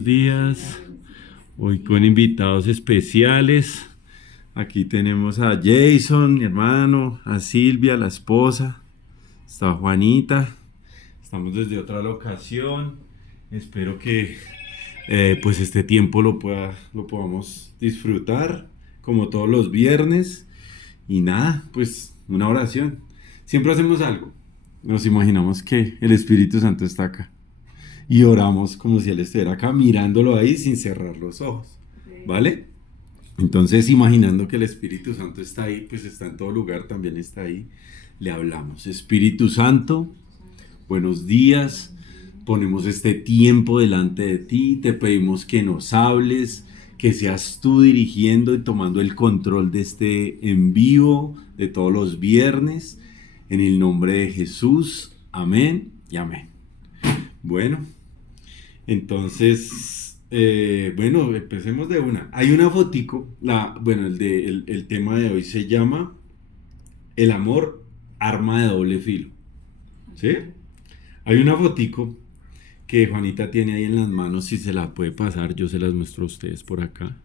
buenos días. Hoy con invitados especiales. Aquí tenemos a Jason, mi hermano, a Silvia, la esposa, está Juanita. Estamos desde otra locación. Espero que pues este tiempo lo podamos disfrutar como todos los viernes. Y nada, pues una oración. Siempre hacemos algo. Nos imaginamos que el Espíritu Santo está acá. Y oramos como si Él estuviera acá mirándolo ahí sin cerrar los ojos. ¿Vale? Entonces, imaginando que el Espíritu Santo está ahí, pues está en todo lugar, también está ahí. Le hablamos. Espíritu Santo, buenos días. Ponemos este tiempo delante de ti. Te pedimos que nos hables, que seas tú dirigiendo y tomando el control de este en vivo de todos los viernes. En el nombre de Jesús. Amén y amén. Bueno, entonces, bueno, empecemos de una. Hay una fotico, el tema de hoy se llama El amor, arma de doble filo. ¿Sí? Hay una fotico que Juanita tiene ahí en las manos, si se la puede pasar, yo se las muestro a ustedes por acá.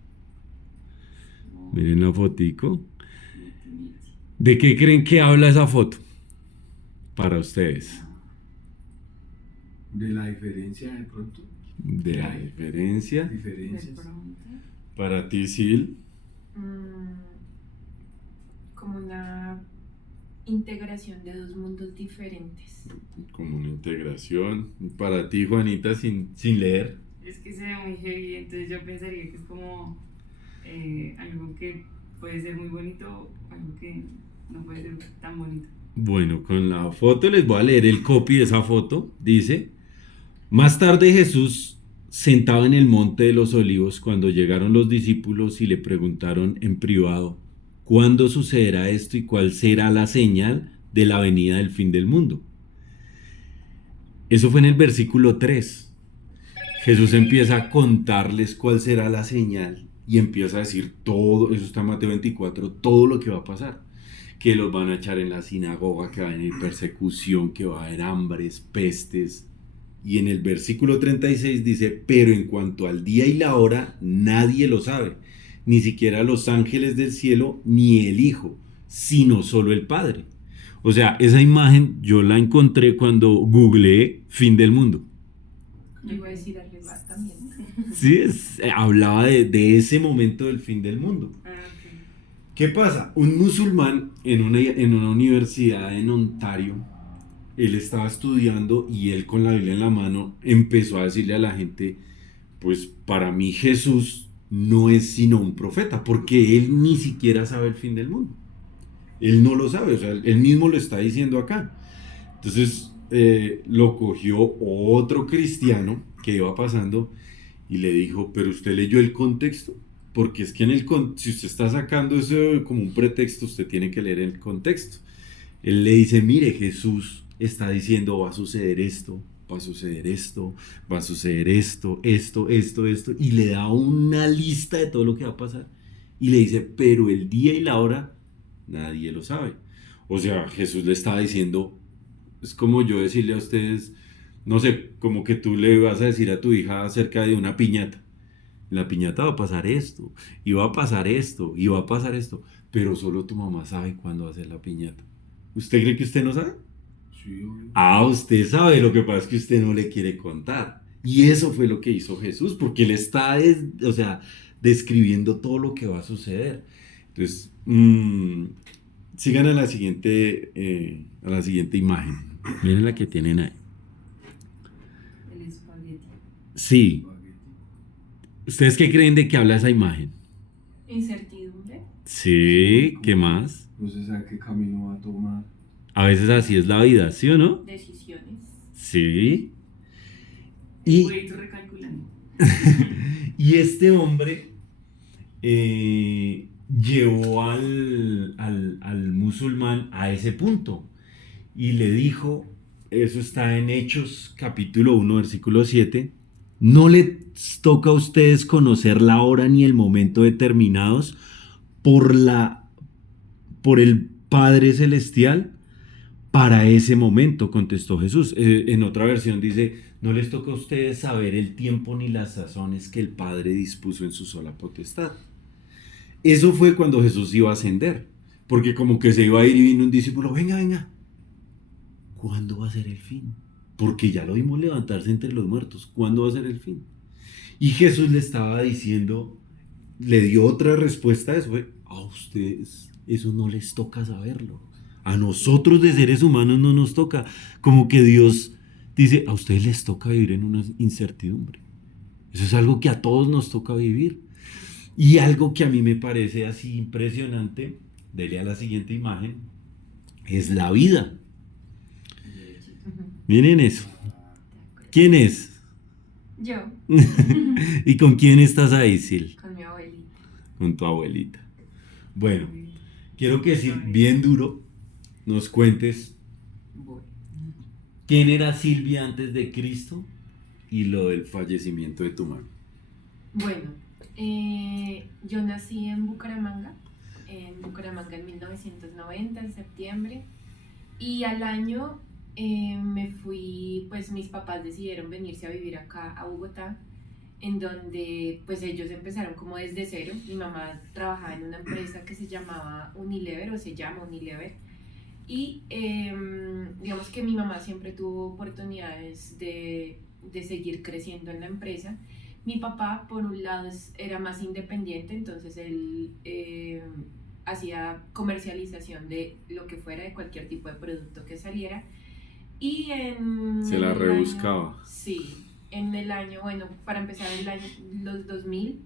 Miren la fotico. ¿De qué creen que habla esa foto? Para ustedes. De la diferencia de pronto. De la diferencia. Diferencias. Para ti, Sil. Como una integración de dos mundos diferentes. Como una integración. Para ti, Juanita, sin leer. Es que se ve muy heavy, entonces yo pensaría que es como algo que puede ser muy bonito, algo que no puede ser tan bonito. Bueno, con la foto les voy a leer el copy de esa foto. Dice: más tarde Jesús sentaba en el monte de los olivos cuando llegaron los discípulos y le preguntaron en privado: ¿cuándo sucederá esto y cuál será la señal de la venida del fin del mundo? Eso fue en el versículo 3. Jesús empieza a contarles cuál será la señal y empieza a decir todo, eso está en Mateo 24, todo lo que va a pasar. Que los van a echar en la sinagoga, que va a venir persecución, que va a haber hambres, pestes. Y en el versículo 36 dice: pero en cuanto al día y la hora, nadie lo sabe, ni siquiera los ángeles del cielo, ni el Hijo, sino solo el Padre. O sea, esa imagen yo la encontré cuando googleé fin del mundo. Yo iba a decir arrebato también. Sí, hablaba de ese momento del fin del mundo. Okay. ¿Qué pasa? Un musulmán en una universidad en Ontario, él estaba estudiando y él con la Biblia en la mano empezó a decirle a la gente: pues para mí Jesús no es sino un profeta, porque él ni siquiera sabe el fin del mundo. Él no lo sabe, o sea, él mismo lo está diciendo acá. Entonces lo cogió otro cristiano que iba pasando y le dijo: pero usted leyó el contexto. Porque es que si usted está sacando eso como un pretexto, usted tiene que leer el contexto. Él le dice: mire, Jesús está diciendo: va a suceder esto, va a suceder esto, va a suceder esto, esto, y le da una lista de todo lo que va a pasar. Y le dice: pero el día y la hora, nadie lo sabe. O sea, Jesús le estaba diciendo, es como yo decirle a ustedes, no sé, como que tú le vas a decir a tu hija acerca de una piñata. La piñata va a pasar esto, y va a pasar esto, y va a pasar esto, pero solo tu mamá sabe cuándo va a ser la piñata. ¿Usted cree que usted no sabe? Sí, obvio. Usted sabe, lo que pasa es que usted no le quiere contar. Y eso fue lo que hizo Jesús, porque él está, describiendo todo lo que va a suceder. Entonces, sigan a la siguiente imagen. Miren la que tienen ahí. El espagueti. Sí. ¿Ustedes qué creen de que habla esa imagen? Incertidumbre. Sí, ¿qué más? No se sabe qué camino va a tomar. A veces así es la vida, ¿sí o no? Decisiones. Sí. Y Y, voy recalculando. y este hombre llevó al musulmán a ese punto y le dijo, eso está en Hechos capítulo 1 versículo 7: no les toca a ustedes conocer la hora ni el momento determinados por el Padre Celestial, para ese momento, contestó Jesús. En otra versión dice, no les toca a ustedes saber el tiempo ni las sazones que el Padre dispuso en su sola potestad. Eso fue cuando Jesús iba a ascender, porque como que se iba a ir y vino un discípulo, venga, venga, ¿cuándo va a ser el fin? Porque ya lo vimos levantarse entre los muertos, ¿cuándo va a ser el fin? Y Jesús le estaba diciendo, le dio otra respuesta a eso, fue, a ustedes eso no les toca saberlo, a nosotros de seres humanos no nos toca, como que Dios dice, a ustedes les toca vivir en una incertidumbre, eso es algo que a todos nos toca vivir. Y algo que a mí me parece así impresionante, dele a la siguiente imagen, es la vida. Miren eso. ¿Quién es? Yo, ¿Y con quién estás ahí, Sil? con mi abuelita. Con tu abuelita. Bueno, quiero que Sil, bien duro, nos cuentes Bueno. quién era Silvia antes de Cristo y lo del fallecimiento de tu mamá. Bueno, yo nací en Bucaramanga en 1990, en septiembre, y al año me fui, pues mis papás decidieron venirse a vivir acá a Bogotá, en donde pues ellos empezaron como desde cero. Mi mamá trabajaba en una empresa que se llamaba Unilever, o se llama Unilever, y digamos que mi mamá siempre tuvo oportunidades de seguir creciendo en la empresa. Mi papá, por un lado, era más independiente, entonces él hacía comercialización de lo que fuera, de cualquier tipo de producto que saliera. Y Se la rebuscaba. Sí, en el año, bueno, para empezar los 2000,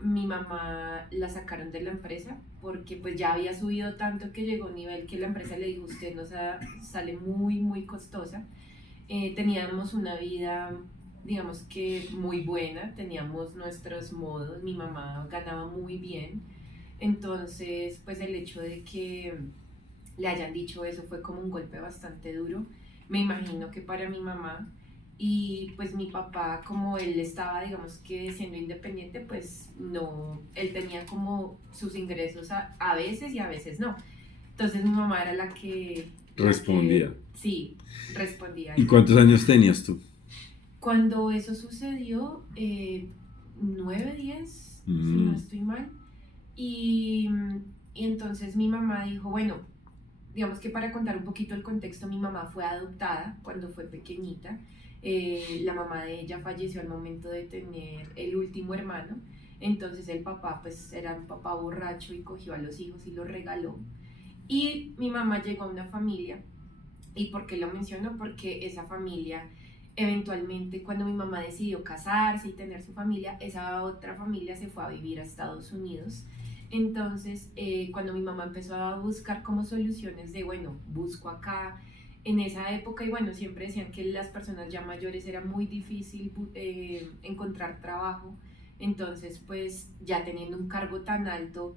mi mamá la sacaron de la empresa porque pues ya había subido tanto que llegó a un nivel que la empresa le dijo, usted nos sale muy, muy costosa. Teníamos una vida, digamos que muy buena, teníamos nuestros modos, mi mamá ganaba muy bien, entonces pues el hecho de que le hayan dicho eso fue como un golpe bastante duro, me imagino que para mi mamá. Y pues mi papá, como él estaba, digamos que siendo independiente, pues no, él tenía como sus ingresos a veces y a veces no. Entonces mi mamá era la que Respondía. Sí, respondía. ¿Y cuántos años tenías tú? Cuando eso sucedió, 9, 10, si no estoy mal. Y entonces mi mamá dijo, bueno, digamos que para contar un poquito el contexto, mi mamá fue adoptada cuando fue pequeñita. La mamá de ella falleció al momento de tener el último hermano. Entonces el papá pues era un papá borracho y cogió a los hijos y los regaló. Y mi mamá llegó a una familia. ¿Y por qué lo menciono? Porque esa familia, eventualmente, cuando mi mamá decidió casarse y tener su familia, esa otra familia se fue a vivir a Estados Unidos. Entonces, cuando mi mamá empezó a buscar como soluciones de, bueno, busco acá, en esa época, y bueno, siempre decían que las personas ya mayores era muy difícil encontrar trabajo. Entonces, pues, ya teniendo un cargo tan alto,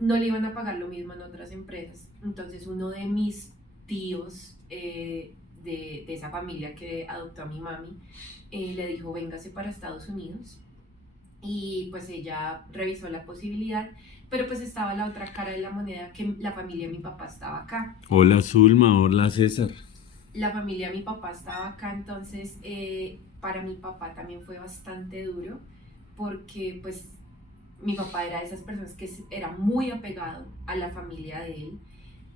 no le iban a pagar lo mismo en otras empresas. Entonces, uno de mis tíos de esa familia que adoptó a mi mami, le dijo, véngase para Estados Unidos. Y pues ella revisó la posibilidad, pero pues estaba la otra cara de la moneda, que la familia de mi papá estaba acá. Hola Zulma, hola César. La familia de mi papá estaba acá, entonces para mi papá también fue bastante duro, porque pues mi papá era de esas personas que era muy apegado a la familia de él,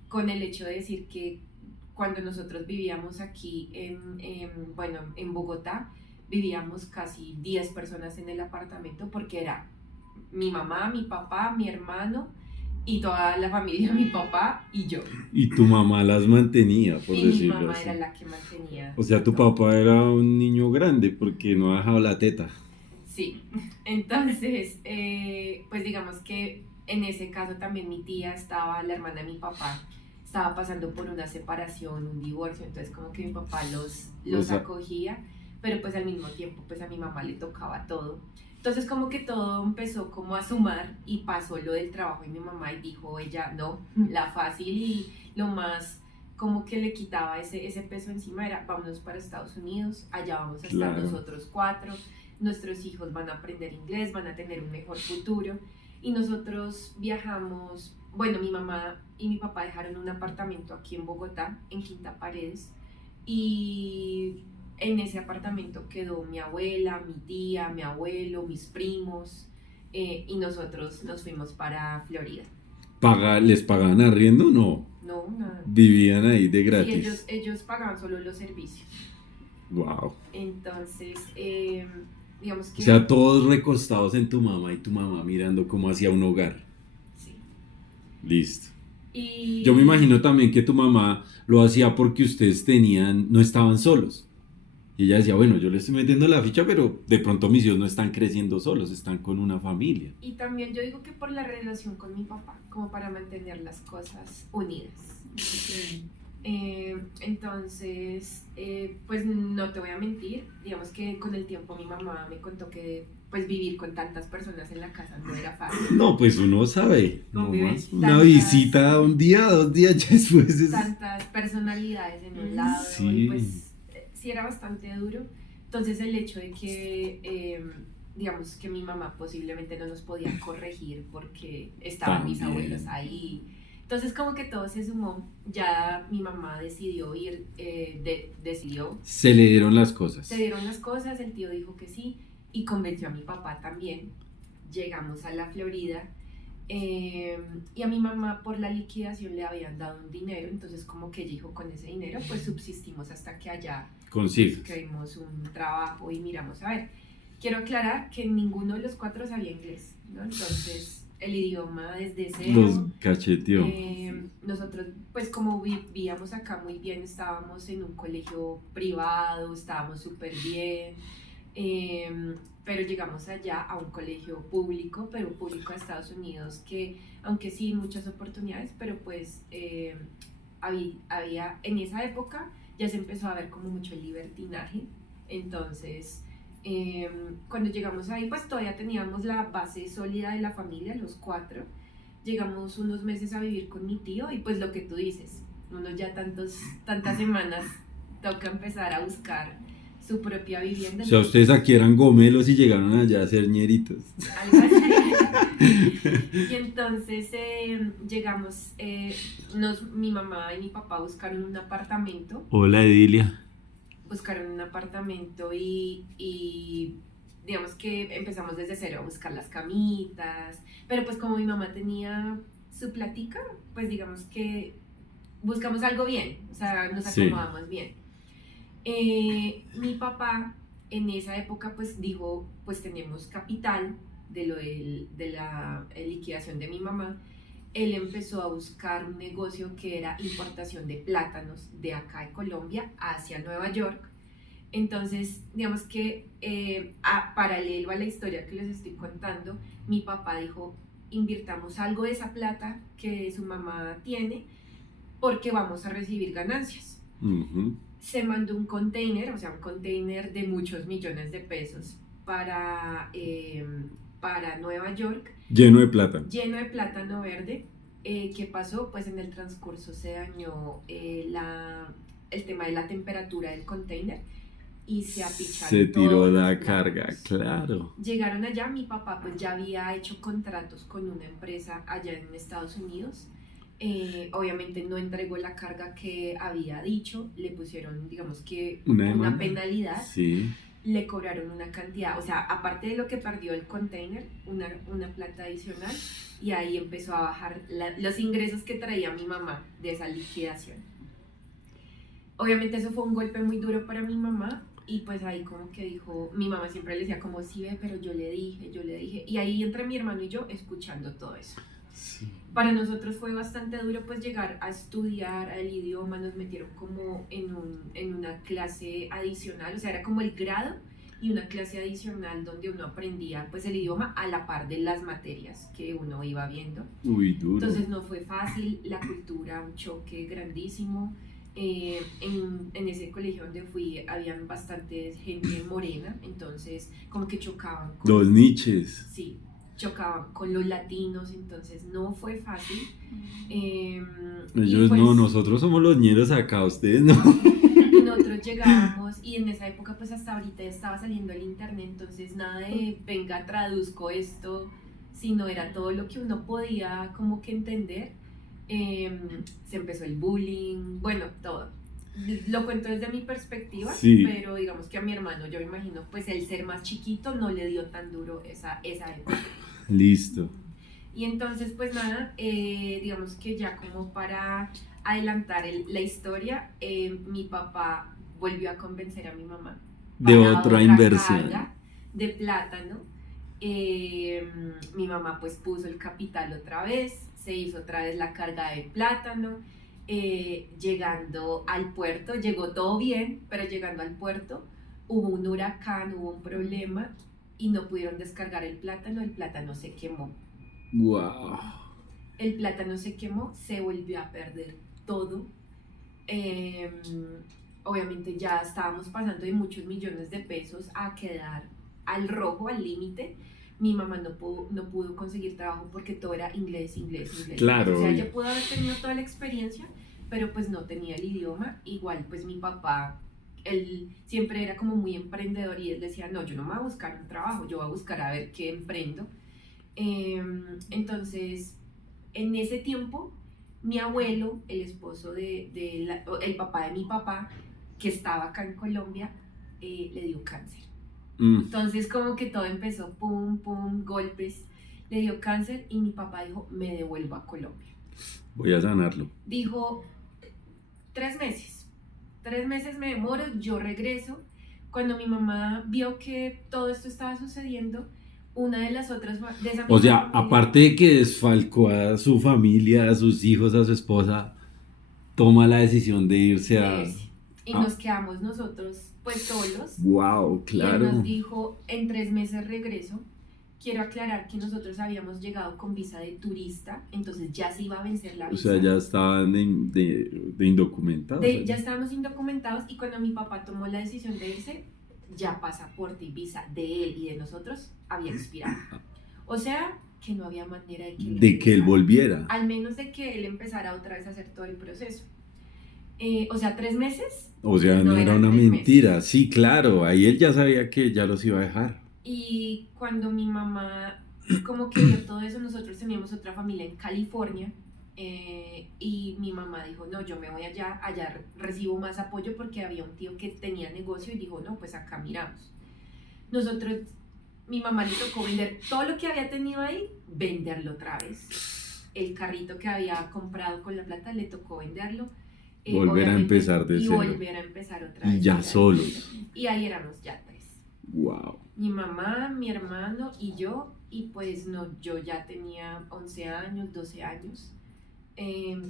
con el hecho de decir que cuando nosotros vivíamos aquí en Bogotá, vivíamos casi 10 personas en el apartamento, porque era mi mamá, mi papá, mi hermano y toda la familia, mi papá y yo. Y tu mamá las mantenía, por Y decirlo mi mamá así. era la que mantenía. O sea, tu todo. papá era un niño grande porque no ha dejado la teta. Sí, entonces, pues digamos que en ese caso también mi tía estaba, la hermana de mi papá, estaba pasando por una separación, un divorcio, entonces como que mi papá los O sea, acogía, pero pues al mismo tiempo pues a mi mamá le tocaba todo. Entonces como que todo empezó como a sumar y pasó lo del trabajo y mi mamá y dijo ella, no, la fácil y lo más como que le quitaba ese peso encima era vámonos para Estados Unidos, allá vamos a estar Claro. nosotros 4, nuestros hijos van a aprender inglés, van a tener un mejor futuro. Y nosotros viajamos bueno, mi mamá y mi papá dejaron un apartamento aquí en Bogotá, en Quinta Paredes, y en ese apartamento quedó mi abuela, mi tía, mi abuelo, mis primos, y nosotros nos fuimos para Florida. ¿Les pagaban arriendo? No, No, nada. vivían ahí de Sí, gratis. ellos pagaban solo los servicios. Wow. Entonces, digamos que... O sea, todos recostados en tu mamá y tu mamá mirando cómo hacía un hogar. Sí. Listo. Y... Yo me imagino también que tu mamá lo hacía porque ustedes no estaban solos. Y ella decía, bueno, yo le estoy metiendo la ficha, pero de pronto mis hijos no están creciendo solos, están con una familia. Y también yo digo que por la relación con mi papá, como para mantener las cosas unidas. Ok. Entonces, pues no te voy a mentir, digamos que con el tiempo mi mamá me contó que pues vivir con tantas personas en la casa no era fácil. No, pues uno sabe. Convivencia. Una Tantas- visita un día, 2 días, ya después es... Tantas personalidades en un lado Sí. y pues sí era bastante duro. Entonces el hecho de que, digamos que mi mamá posiblemente no nos podía corregir porque estaban mis También. abuelos ahí. Entonces como que todo se sumó, ya mi mamá decidió ir, decidió, Se le dieron las cosas. se dieron las cosas, el tío dijo que sí y convenció a mi papá también. Llegamos a la Florida y a mi mamá por la liquidación le habían dado un dinero, entonces como que ella dijo con ese dinero pues subsistimos hasta que allá Consigo. conseguimos un trabajo y miramos a ver. Quiero aclarar que ninguno de los cuatro sabía inglés, ¿no? Entonces el idioma desde cero. Los cacheteó. Nosotros, pues como vivíamos acá muy bien, estábamos en un colegio privado, estábamos súper bien, pero llegamos allá a un colegio público, pero público de Estados Unidos, que aunque sí, muchas oportunidades, pero pues había, en esa época ya se empezó a ver como mucho libertinaje, entonces... cuando llegamos ahí pues todavía teníamos la base sólida de la familia, los cuatro. Llegamos unos meses a vivir con mi tío y pues lo que tú dices, uno ya tantas semanas toca empezar a buscar su propia vivienda. O sea, ustedes aquí eran gomelos y llegaron allá a ser ñeritos. Algo así. Y entonces llegamos, mi mamá y mi papá buscaron un apartamento. Hola, Edilia. Buscaron un apartamento y digamos que empezamos desde cero a buscar las camitas, pero pues como mi mamá tenía su platica, pues digamos que buscamos algo bien, o sea, nos Sí. acomodamos bien. Mi papá en esa época pues dijo, pues tenemos capital de la liquidación de mi mamá. Él empezó a buscar un negocio que era importación de plátanos de acá de Colombia hacia Nueva York. Entonces, digamos que paralelo a la historia que les estoy contando, mi papá dijo, invirtamos algo de esa plata que su mamá tiene porque vamos a recibir ganancias. Ujú. Se mandó un container, o sea, un container de muchos millones de pesos para Nueva York, Lleno de plata. lleno de plátano verde. ¿Qué pasó? Pues en el transcurso se dañó el tema de la temperatura del container y se apicharon Se tiró todos la los carga, plátanos. claro. Llegaron allá, mi papá pues ya había hecho contratos con una empresa allá en Estados Unidos. Obviamente no entregó la carga que había dicho, le pusieron digamos que Una una demanda. penalidad, Sí. le cobraron una cantidad, o sea, aparte de lo que perdió el container, una plata adicional, y ahí empezó a bajar los ingresos que traía mi mamá de esa liquidación. Obviamente eso fue un golpe muy duro para mi mamá, y pues ahí como que dijo, mi mamá siempre le decía como, sí ve, pero yo le dije, y ahí entre mi hermano y yo escuchando todo eso. Sí. Para nosotros fue bastante duro pues llegar a estudiar el idioma, nos metieron como en una clase adicional, o sea, era como el grado y una clase adicional donde uno aprendía pues el idioma a la par de las materias que uno iba viendo. Uy, duro. Entonces no fue fácil, la cultura, un choque grandísimo. En ese colegio donde fui habían bastante gente morena, entonces como que chocaban con... Los niches. Sí, chocaban con los latinos, entonces no fue fácil. Y Ellos pues, no, nosotros somos los ñeros acá, ustedes no. y nosotros llegábamos y en esa época pues hasta ahorita estaba saliendo el internet, entonces nada de venga traduzco esto, sino era todo lo que uno podía como que entender. Se empezó el bullying, bueno, todo. Lo cuento desde mi perspectiva, Sí. pero digamos que a mi hermano, yo me imagino, pues el ser más chiquito no le dio tan duro esa época. Listo. Y entonces, pues nada, digamos que ya como para adelantar la historia, mi papá volvió a convencer a mi mamá De para otra inversión. carga de plátano. Mi mamá pues puso el capital otra vez, se hizo otra vez la carga de plátano. Llegando al puerto, llegó todo bien, pero llegando al puerto hubo un huracán, hubo un problema y no pudieron descargar el plátano se quemó. Wow. El plátano se quemó, se volvió a perder todo. Obviamente ya estábamos pasando de muchos millones de pesos a quedar al rojo, al límite. Mi mamá no pudo conseguir trabajo porque todo era inglés. Claro. O sea, ella pudo haber tenido toda la experiencia, pero pues no tenía el idioma. Igual pues mi papá, él siempre era como muy emprendedor y él decía, no, yo no me voy a buscar un trabajo, yo voy a buscar a ver qué emprendo. Entonces, en ese tiempo, mi abuelo, el esposo el papá de mi papá, que estaba acá en Colombia, le dio cáncer. Entonces como que todo empezó, pum, pum, golpes, le dio cáncer y mi papá dijo, me devuelvo a Colombia. Voy a sanarlo. Dijo, 3 meses me demoro, yo regreso. Cuando mi mamá vio que todo esto estaba sucediendo, una de las otras, de esa O misma sea, familia, aparte de que desfalcó a su familia, a sus hijos, a su esposa, toma la decisión de irse a... y nos quedamos nosotros pues solos. Wow, Y él claro. nos dijo, en 3 meses regreso. Quiero aclarar que nosotros habíamos llegado con visa de turista, entonces ya se iba a vencer la O visa. sea, ya estaban de indocumentados. Ya estábamos indocumentados y cuando mi papá tomó la decisión de irse, ya pasaporte y visa de él y de nosotros había expirado. O sea, que no había manera de que él volviera. Al menos de que él empezara otra vez a hacer todo el proceso. O sea, 3 meses. O sea, no era eran una 3 mentira. meses. Sí, claro, ahí él ya sabía que ya los iba a dejar. Y cuando mi mamá como que vio todo eso, nosotros teníamos otra familia en California, y mi mamá dijo, no, yo me voy allá recibo más apoyo porque había un tío que tenía negocio y dijo, no, pues acá miramos. Mi mamá le tocó vender todo lo que había tenido ahí, venderlo otra vez. El carrito que había comprado con la plata le tocó venderlo. Volver a empezar de cero. Y volver a empezar otra vez. Y ya solos. Y ahí éramos ya 3. Wow. Mi mamá, mi hermano y yo, y pues no, yo ya tenía 11 años, 12 años,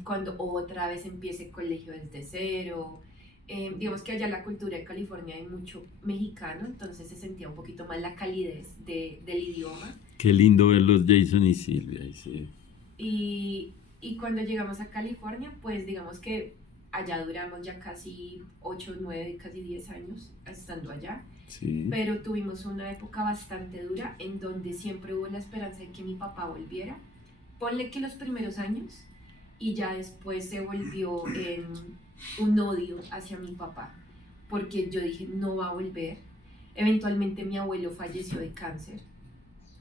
cuando otra vez empiece el colegio desde cero. Digamos que allá la cultura de California hay mucho mexicano, entonces se sentía un poquito más la calidez del idioma. Qué lindo verlos Jason y Silvia. Sí. Y cuando llegamos a California, pues digamos que allá duramos ya casi 8, 9, casi 10 años estando allá. Sí. Pero tuvimos una época bastante dura en donde siempre hubo la esperanza de que mi papá volviera. Ponle que los primeros años, y ya después se volvió en un odio hacia mi papá, porque yo dije, no va a volver. Eventualmente mi abuelo falleció de cáncer.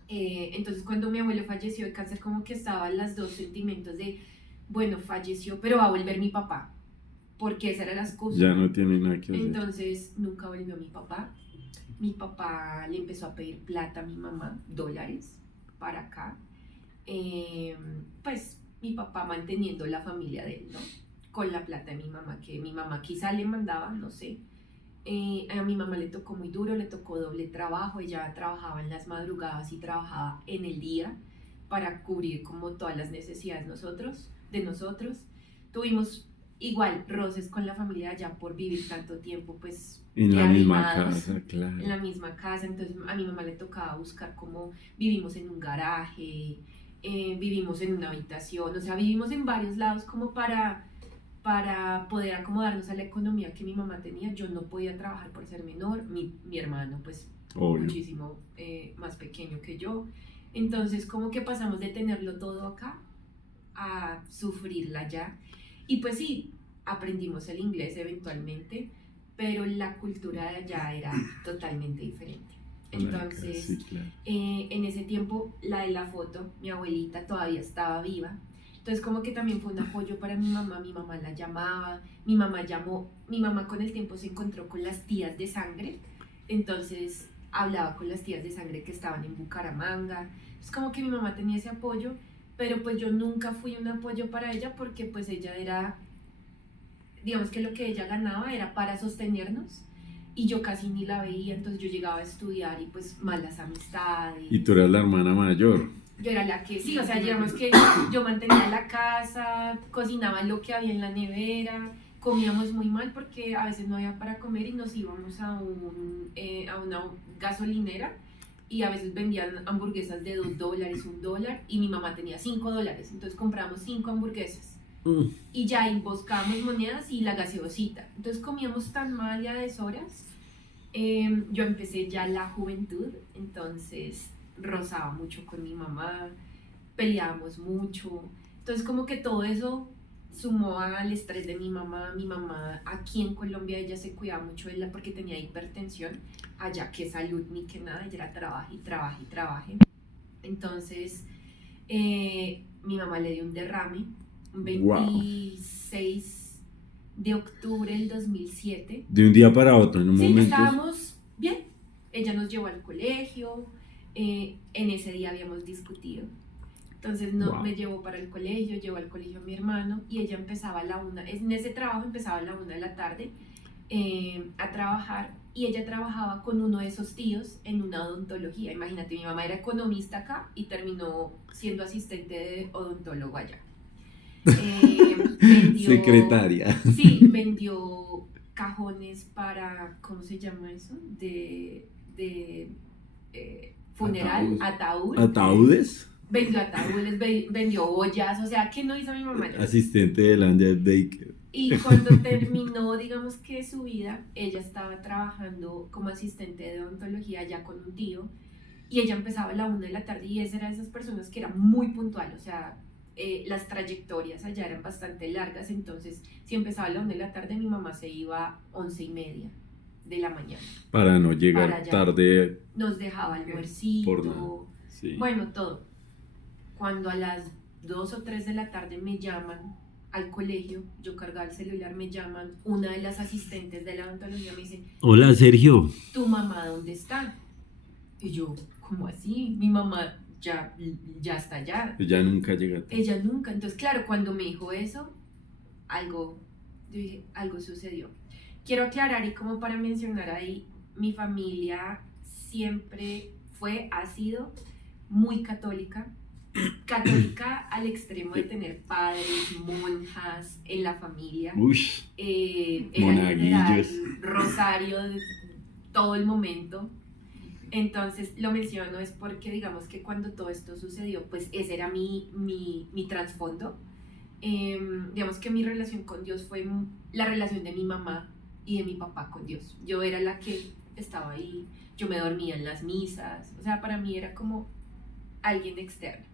Entonces cuando mi abuelo falleció de cáncer, como que estaban los dos sentimientos de, bueno, falleció, pero va a volver mi papá, porque esa era la excusa. Ya no tiene nada que hacer. Entonces nunca volvió mi papá. Mi papá le empezó a pedir plata a mi mamá, dólares, para acá. Pues mi papá manteniendo la familia de él, ¿no? Con la plata de mi mamá, que mi mamá quizá le mandaba, no sé. A mi mamá le tocó muy duro, le tocó doble trabajo. Ella trabajaba en las madrugadas y trabajaba en el día para cubrir como todas las necesidades de nosotros. Tuvimos igual roces con la familia allá por vivir tanto tiempo, pues en la misma arrimados, casa, claro. en la misma casa. Entonces a mi mamá le tocaba buscar cómo vivimos en un garaje, vivimos en una habitación, o sea, vivimos en varios lados como para poder acomodarnos a la economía que mi mamá tenía. Yo no podía trabajar por ser menor, mi hermano pues Obvio. muchísimo más pequeño que yo. Entonces como que pasamos de tenerlo todo acá a sufrirla allá. Y pues sí, aprendimos el inglés eventualmente, pero la cultura de allá era totalmente diferente. Entonces, Sí, claro. en ese tiempo, la de la foto, mi abuelita todavía estaba viva. Entonces como que también fue un apoyo para mi mamá la llamaba, mi mamá llamó, mi mamá con el tiempo se encontró con las tías de sangre, entonces hablaba con las tías de sangre que estaban en Bucaramanga, es como que mi mamá tenía ese apoyo, pero pues yo nunca fui un apoyo para ella porque pues ella era, digamos que lo que ella ganaba era para sostenernos y yo casi ni la veía, entonces yo llegaba a estudiar y pues malas amistades. Y tú eras la hermana mayor. Yo era la que, sí, o sea, digamos que yo mantenía la casa, cocinaba lo que había en la nevera, comíamos muy mal porque a veces no había para comer y nos íbamos a una gasolinera y a veces vendían hamburguesas de $2, $1 y mi mamá tenía $5, entonces compramos 5 hamburguesas y ya ahí buscábamos monedas y la gaseosita, entonces comíamos tan mal y a deshoras. Yo empecé ya la juventud, entonces rozaba mucho con mi mamá, peleábamos mucho, entonces como que todo eso sumó al estrés de mi mamá. Mi mamá aquí en Colombia ella se cuidaba mucho de ella porque tenía hipertensión, allá que salud ni que nada, ella era trabaje y trabaje y trabaje, entonces mi mamá le dio un derrame, un 26 de octubre del 2007. De un día para otro, en un Sí, momento. estábamos bien, ella nos llevó al colegio, en ese día habíamos discutido, entonces Wow. me llevó para el colegio, llevó al colegio a mi hermano y ella empezaba a la 1, en ese trabajo empezaba a la 1 de la tarde a trabajar y ella trabajaba con uno de esos tíos en una odontología. Imagínate, mi mamá era economista acá y terminó siendo asistente de odontólogo allá. Secretaria. Sí, vendió cajones para, ¿cómo se llama eso? De funeral, ataúd. ¿Ataúdes? Vendió ataúdes, vendió ollas, o sea, ¿qué no hizo mi mamá? Asistente de Landia Baker. Y cuando terminó, digamos que su vida, ella estaba trabajando como asistente de odontología ya con un tío y ella empezaba a la 1 de la tarde y esa era de esas personas que era muy puntual, o sea, las trayectorias allá eran bastante largas, entonces si empezaba a la 1 de la tarde mi mamá se iba a 11:30 de la mañana. Para no llegar Para allá. tarde. Nos dejaba almuercito, Por nada. Sí. bueno, todo. Cuando a las 2 o 3 de la tarde me llaman al colegio, yo cargaba el celular, me llaman, una de las asistentes de la odontología me dice, Hola, Sergio. ¿tu mamá dónde está? Y yo, ¿cómo así? Mi mamá ya está allá. Ya nunca llega tarde. Ella nunca. Entonces, claro, cuando me dijo eso, yo dije, algo sucedió. Quiero aclarar y como para mencionar ahí, mi familia siempre ha sido muy católica al extremo de tener padres, monjas en la familia. Uy, Era literal, monaguillos. rosario todo el momento. Entonces lo menciono es porque digamos que cuando todo esto sucedió, pues ese era mi trasfondo. Digamos que mi relación con Dios fue la relación de mi mamá y de mi papá con Dios. Yo era la que estaba ahí, yo me dormía en las misas, o sea, para mí era como alguien externo.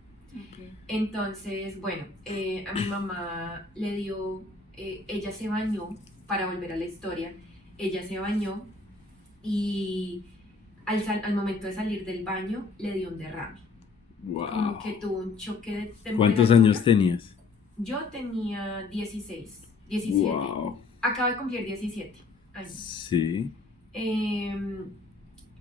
Okay. Entonces, bueno, a mi mamá le dio, ella se bañó, para volver a la historia, ella se bañó y al momento de salir del baño le dio un derrame. Wow. Como que tuvo un choque de temperatura. ¿Cuántos años tenías? Yo tenía 17. Wow. Acabo de cumplir 17 años. Sí.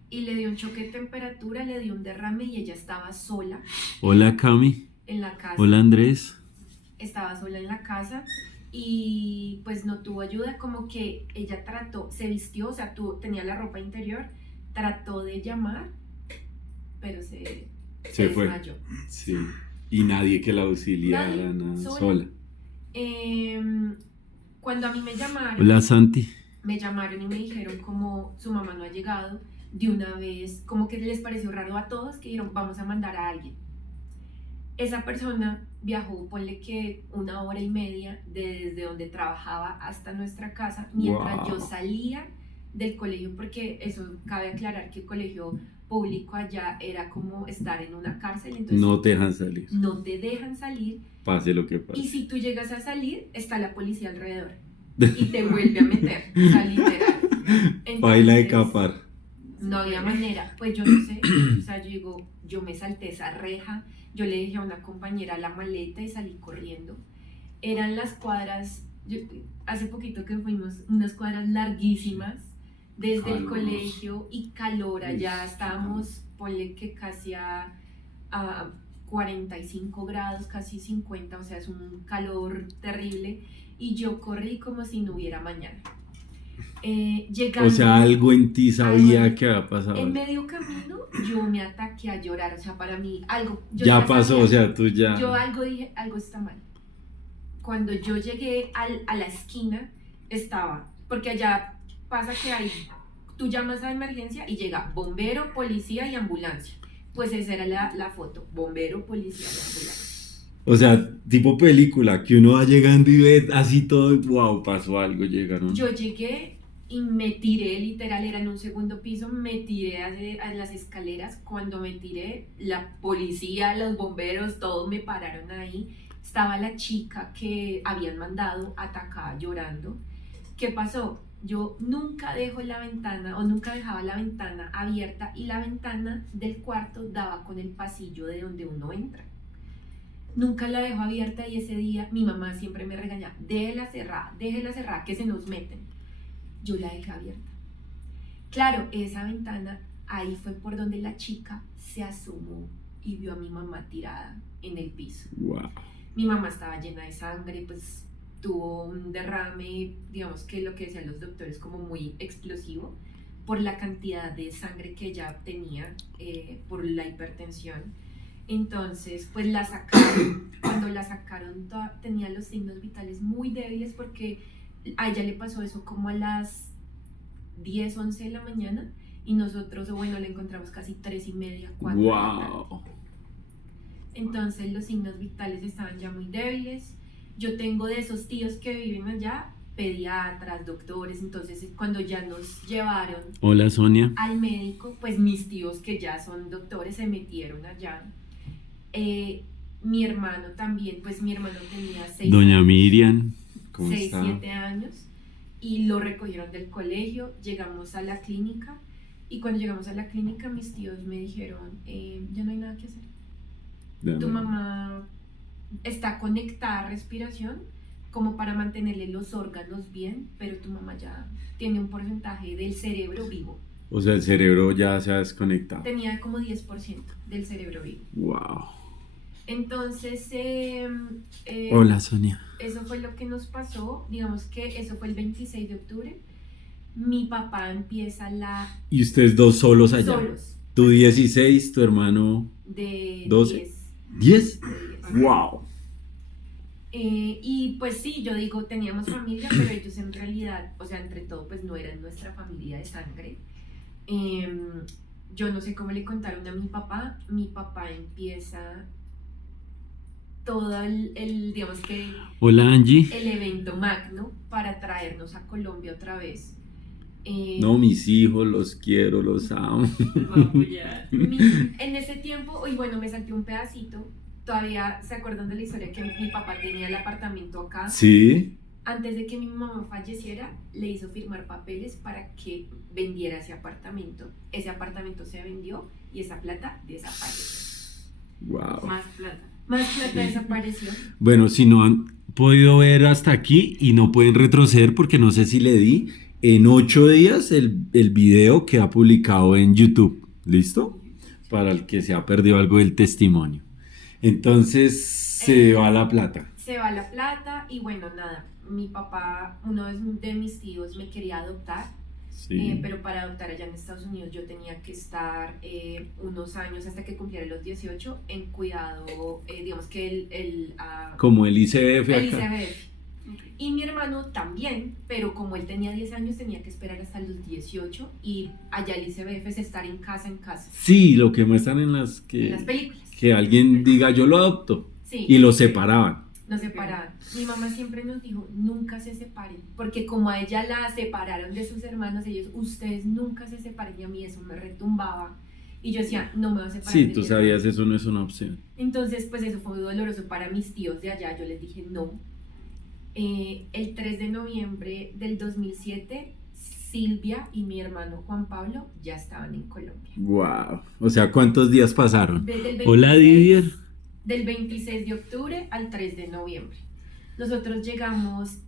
Y le dio un choque de temperatura, le dio un derrame y ella estaba sola Hola, Cami. en la casa. Hola, Andrés. Estaba sola en la casa y pues no tuvo ayuda, como que ella se vistió, o sea, tenía la ropa interior, trató de llamar, pero se fue. desmayó. Sí. Y nadie que la auxiliara, Nadie, nada. sola. Sola. Cuando a mí me llamaron, Hola, Santi. me llamaron y me dijeron como su mamá no ha llegado, de una vez, como que les pareció raro a todos, que dijeron vamos a mandar a alguien. Esa persona viajó, ponle que 1 hora y media desde donde trabajaba hasta nuestra casa, mientras Wow. yo salía del colegio, porque eso cabe aclarar que el colegio público allá era como estar en una cárcel, entonces No te dejan salir. no te dejan salir, Pase lo que pase. y si tú llegas a salir, está la policía alrededor y te vuelve a meter, o sea, literal. Baila de Entonces, capar. No había manera, pues yo no sé, o sea, yo digo, yo me salté esa reja, yo le dije a una compañera la maleta y salí corriendo. Eran las cuadras, hace poquito que fuimos, unas cuadras larguísimas, desde el Caluroso. colegio y calor, allá estábamos, ponle que casi a 45 grados, casi 50, o sea, es un calor terrible, y yo corrí como si no hubiera mañana. Llegando, O sea, algo en ti sabía algo- que había pasado. en medio camino yo me ataqué a llorar, o sea, para mí algo, yo Ya pasó, sabía, o sea, tú ya... yo algo dije, algo está mal. Cuando yo llegué a la esquina, estaba, porque allá pasa que hay, tú llamas a emergencia y llega bombero, policía y ambulancia. Pues esa era la foto, bombero, policía y ambulancia. O sea, tipo película, que uno va llegando y ve así todo, wow, pasó algo, llegaron. Yo llegué y me tiré, literal, era en un segundo piso, me tiré a las escaleras. Cuando me tiré, la policía, los bomberos, todos me pararon ahí. Estaba la chica que habían mandado atacada llorando. ¿Qué pasó? Yo nunca dejo la ventana o nunca dejaba la ventana abierta, y la ventana del cuarto daba con el pasillo de donde uno entra. Nunca la dejo abierta, y ese día mi mamá siempre me regaña, déjela cerrada, que se nos meten. Yo la dejé abierta. Claro, esa ventana, ahí fue por donde la chica se asomó y vio a mi mamá tirada en el piso. Wow. Mi mamá estaba llena de sangre, pues tuvo un derrame, digamos que lo que decían los doctores, como muy explosivo, por la cantidad de sangre que ella tenía, por la hipertensión. Entonces, pues la sacaron. Cuando la sacaron, tenía los signos vitales muy débiles, porque a ella le pasó eso como a las 10, 11 de la mañana, y nosotros, bueno, la encontramos casi 3:30, 4 de la tarde. Wow. Entonces los signos vitales estaban ya muy débiles. Yo tengo de esos tíos que viven allá, pediatras, doctores. Entonces cuando ya nos llevaron Hola, Sonia. al médico, pues mis tíos que ya son doctores se metieron allá. Mi hermano también, pues mi hermano tenía 6 Doña años, Miriam, ¿cómo 6, está? 7 años, y lo recogieron del colegio. Llegamos a la clínica, y cuando llegamos a la clínica mis tíos me dijeron, ya no hay nada que hacer. Tu mamá está conectada a respiración como para mantenerle los órganos bien, pero tu mamá ya tiene un porcentaje del cerebro vivo. O sea, el cerebro ya se ha desconectado. Tenía como 10% del cerebro vivo. Wow. Entonces, Hola, Sonia. eso fue lo que nos pasó. Digamos que eso fue el 26 de octubre. Mi papá empieza Y ustedes dos solos allá. solos, Tú 16, tu hermano de 12. 10. 10. de 10. Wow. Y pues sí, yo digo, teníamos familia, pero ellos en realidad, o sea, entre todo, pues no eran nuestra familia de sangre. Yo no sé cómo le contaron a mi papá. Mi papá empieza todo digamos que Hola, Angie. el evento magno para traernos a Colombia otra vez. No, mis hijos, los quiero, los amo. Los voy a apoyar. En ese tiempo, y bueno, me salté un pedacito. Todavía se acuerdan de la historia que mi papá tenía el apartamento acá. Sí. Antes de que mi mamá falleciera, le hizo firmar papeles para que vendiera ese apartamento. Ese apartamento se vendió y esa plata desapareció. Wow. Más plata. Más plata desapareció. Bueno, si no han podido ver hasta aquí y no pueden retroceder porque no sé si le di, en 8 días el video queda publicado en YouTube. ¿Listo? Para el que se ha perdido algo del testimonio. Entonces se va la plata. Se va la plata y bueno, nada. Mi papá, uno de mis tíos me quería adoptar, Sí. pero para adoptar allá en Estados Unidos yo tenía que estar unos años hasta que cumpliera los 18 en cuidado, digamos que Como el ICF el acá. ICBF. Y mi hermano también, pero como él tenía 10 años tenía que esperar hasta los 18, y allá el ICBF es estar en casa Sí, lo que muestran en las en las películas. que alguien diga yo lo adopto Sí. y lo separaban. Nos separaban. Mi mamá siempre nos dijo, nunca se separen, porque como a ella la separaron de sus hermanos, ellos, ustedes nunca se separen, y a mí eso me retumbaba. Y yo decía, no me voy a separar Sí, de tú mi sabías, hermano. eso no es una opción. Entonces, pues eso fue muy doloroso para mis tíos de allá. Yo les dije no. El 3 de noviembre del 2007 Silvia y mi hermano Juan Pablo ya estaban en Colombia. Wow. O sea, ¿cuántos días pasaron? Desde el Hola, Didier. Del 26 de octubre al 3 de noviembre. Nosotros llegamos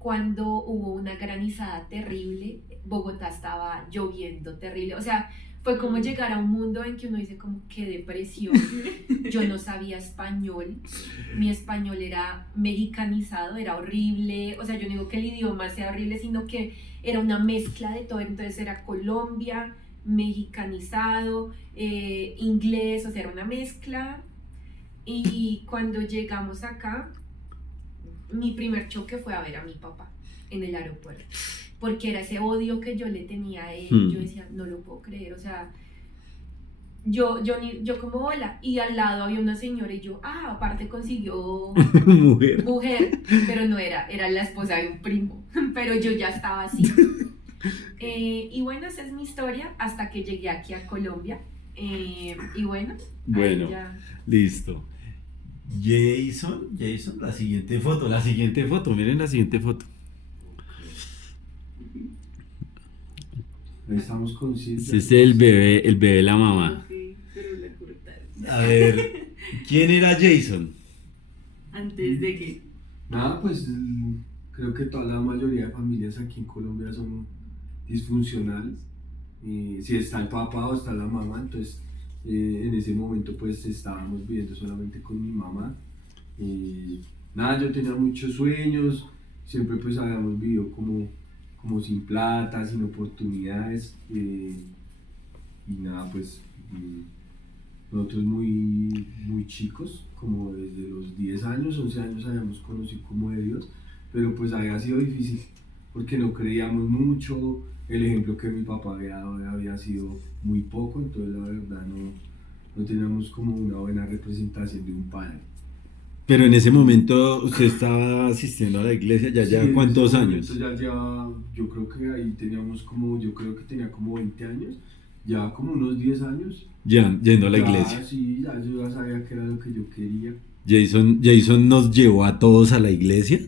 cuando hubo una granizada terrible. Bogotá estaba lloviendo terrible. O sea, fue como llegar a un mundo en que uno dice como qué depresión. Yo no sabía español. Mi español era mexicanizado, era horrible. O sea, yo no digo que el idioma sea horrible, sino que era una mezcla de todo. Entonces era Colombia, mexicanizado, inglés, o sea, era una mezcla. Y cuando llegamos acá, mi primer choque fue a ver a mi papá en el aeropuerto, porque era ese odio que yo le tenía a él. Yo decía, no lo puedo creer, o sea, yo como hola, y al lado había una señora y yo, aparte consiguió mujer, pero no era la esposa de un primo, pero yo ya estaba así. Y bueno, esa es mi historia hasta que llegué aquí a Colombia. Y bueno, ya. Listo. Jason, la siguiente foto, miren la siguiente foto. Ahí estamos con Silvia. Este es el bebé de la mamá. Sí, pero la cortaron. A ver, ¿quién era Jason? Antes de que... Nada, pues creo que toda la mayoría de familias aquí en Colombia son disfuncionales. Si está el papá o está la mamá, entonces en ese momento pues estábamos viviendo solamente con mi mamá. Nada, yo tenía muchos sueños, siempre pues habíamos vivido como sin plata, sin oportunidades, y nada, pues nosotros muy chicos, como desde los 10 años, 11 años habíamos conocido como de Dios, pero pues había sido difícil porque no creíamos mucho, el ejemplo que mi papá había dado había sido muy poco, entonces la verdad no teníamos como una buena representación de un padre. Pero en ese momento usted estaba asistiendo a la iglesia, ¿ya cuántos años? Ya llevaba, yo creo que ahí teníamos yo creo que tenía como 20 años, ya como unos 10 años. Ya, yendo a la iglesia. Sí, ya yo ya sabía que era lo que yo quería. Jason nos llevó a todos a la iglesia.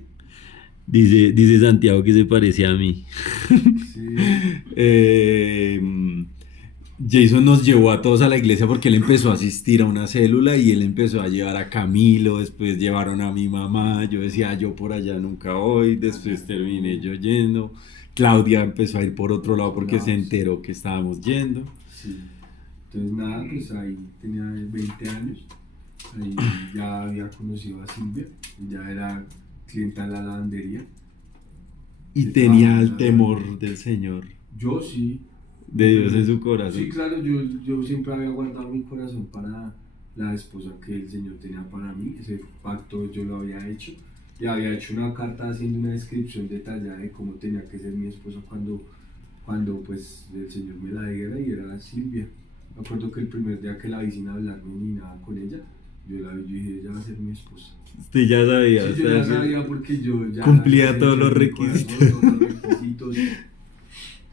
Dice Santiago que se parecía a mí. Sí. Jason nos llevó a todos a la iglesia porque él empezó a asistir a una célula y él empezó a llevar a Camilo, después llevaron a mi mamá, yo decía yo por allá nunca voy, después terminé yo yendo, Claudia empezó a ir por otro lado porque se enteró que estábamos yendo. Sí. Entonces nada, pues ahí tenía 20 años, ahí ya había conocido a Silvia, ya era clienta de la lavandería. Y tenía el temor del Señor. Yo sí. De Dios en su corazón. Sí, claro, yo siempre había guardado mi corazón para la esposa que el Señor tenía para mí, ese pacto yo lo había hecho, y había hecho una carta haciendo una descripción detallada de cómo tenía que ser mi esposa cuando pues el Señor me la diera, y era Silvia. Me acuerdo que el primer día que la vi sin hablarme ni nada con ella, yo la vi y dije, ella va a ser mi esposa. Usted ya sabía. Sí, yo ya sabía porque yo ya cumplía todos los requisitos.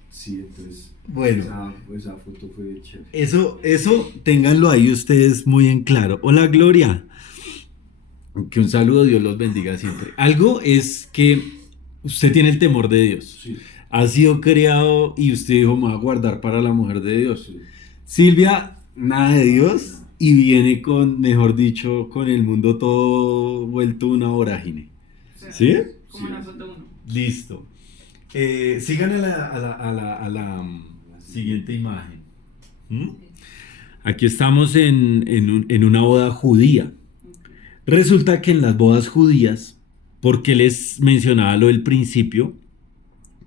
Sí, entonces bueno, esa foto fue chévere. Eso ténganlo ahí ustedes muy en claro. Hola Gloria, que un saludo, Dios los bendiga siempre. Algo es que usted tiene el temor de Dios. Sí. Ha sido criado y usted dijo, me va a guardar para la mujer de Dios. Sí. Silvia, nada de Dios y viene con, mejor dicho, con el mundo todo vuelto una vorágine. ¿Sí? Como la foto 1. Listo. Sigan a la siguiente imagen. Aquí estamos en una boda judía. Resulta que en las bodas judías, porque les mencionaba lo del principio,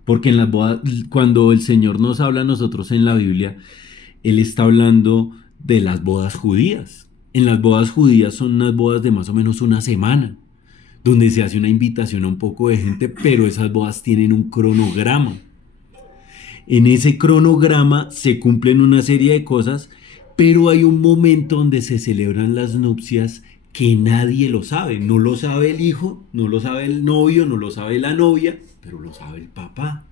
porque en las bodas, cuando el Señor nos habla a nosotros en la Biblia, Él está hablando de las bodas judías. En las bodas judías son unas bodas de más o menos una semana, donde se hace una invitación a un poco de gente, pero esas bodas tienen un cronograma. En ese cronograma se cumplen una serie de cosas, pero hay un momento donde se celebran las nupcias que nadie lo sabe. No lo sabe el hijo, no lo sabe el novio, no lo sabe la novia, pero lo sabe el papá.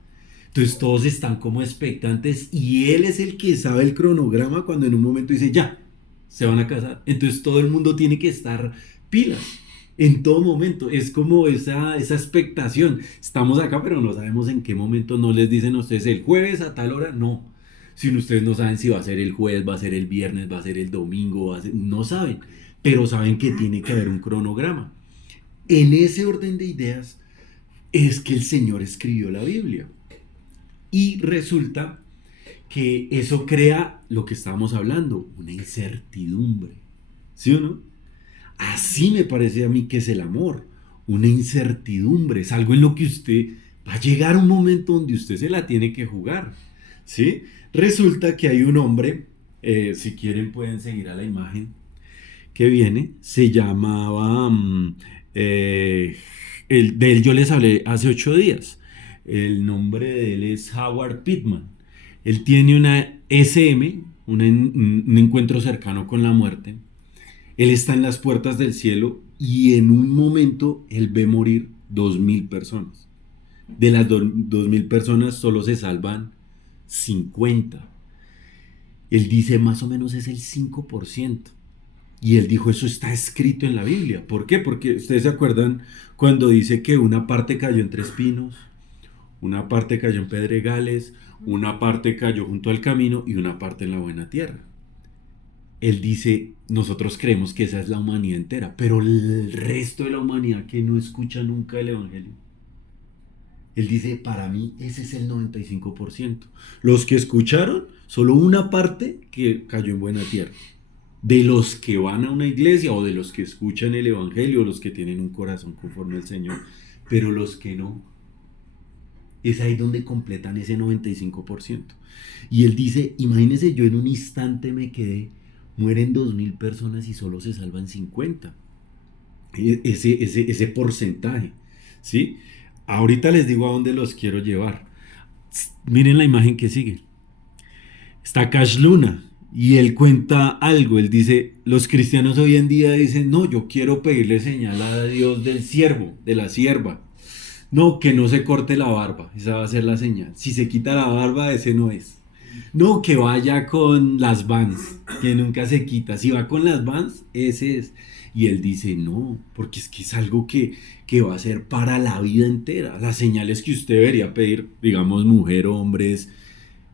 Entonces todos están como expectantes y él es el que sabe el cronograma cuando en un momento dice, ya, se van a casar. Entonces todo el mundo tiene que estar pilas. En todo momento, es como esa expectación. Estamos acá, pero no sabemos en qué momento. No les dicen a ustedes el jueves a tal hora, no. Si ustedes no saben si va a ser el jueves, va a ser el viernes, va a ser el domingo, no saben, pero saben que tiene que haber un cronograma. En ese orden de ideas es que el Señor escribió la Biblia. Y resulta que eso crea lo que estábamos hablando, una incertidumbre. ¿Sí o no? Así me parece a mí que es el amor, una incertidumbre, es algo en lo que usted va a llegar un momento donde usted se la tiene que jugar, ¿sí? Resulta que hay un hombre, si quieren pueden seguir a la imagen que viene, se llamaba, de él yo les hablé hace 8 días, el nombre de él es Howard Pittman, él tiene una SM, un encuentro cercano con la muerte. Él está en las puertas del cielo y en un momento él ve morir 2.000 personas. De las 2.000 personas solo se salvan 50. Él dice más o menos es el 5%. Y él dijo, eso está escrito en la Biblia. ¿Por qué? Porque ustedes se acuerdan cuando dice que una parte cayó entre espinos, una parte cayó en pedregales, una parte cayó junto al camino y una parte en la buena tierra. Él dice, nosotros creemos que esa es la humanidad entera, pero el resto de la humanidad que no escucha nunca el Evangelio. Él dice, para mí ese es el 95%. Los que escucharon, solo una parte que cayó en buena tierra. De los que van a una iglesia o de los que escuchan el Evangelio, los que tienen un corazón conforme al Señor, pero los que no, es ahí donde completan ese 95%. Y él dice, imagínense, yo en un instante me quedé, mueren 2.000 personas y solo se salvan 50. Ese porcentaje, ¿sí? Ahorita les digo a dónde los quiero llevar. Miren la imagen que sigue. Está Cash Luna y él cuenta algo. Él dice, los cristianos hoy en día dicen, no, yo quiero pedirle señal a Dios del siervo, de la sierva. No, que no se corte la barba, esa va a ser la señal. Si se quita la barba, ese no es. No, que vaya con las Vans, que nunca se quita. Si va con las Vans, ese es. Y él dice, no, porque es que es algo que va a ser para la vida entera. Las señales que usted debería pedir, digamos, mujer o hombres,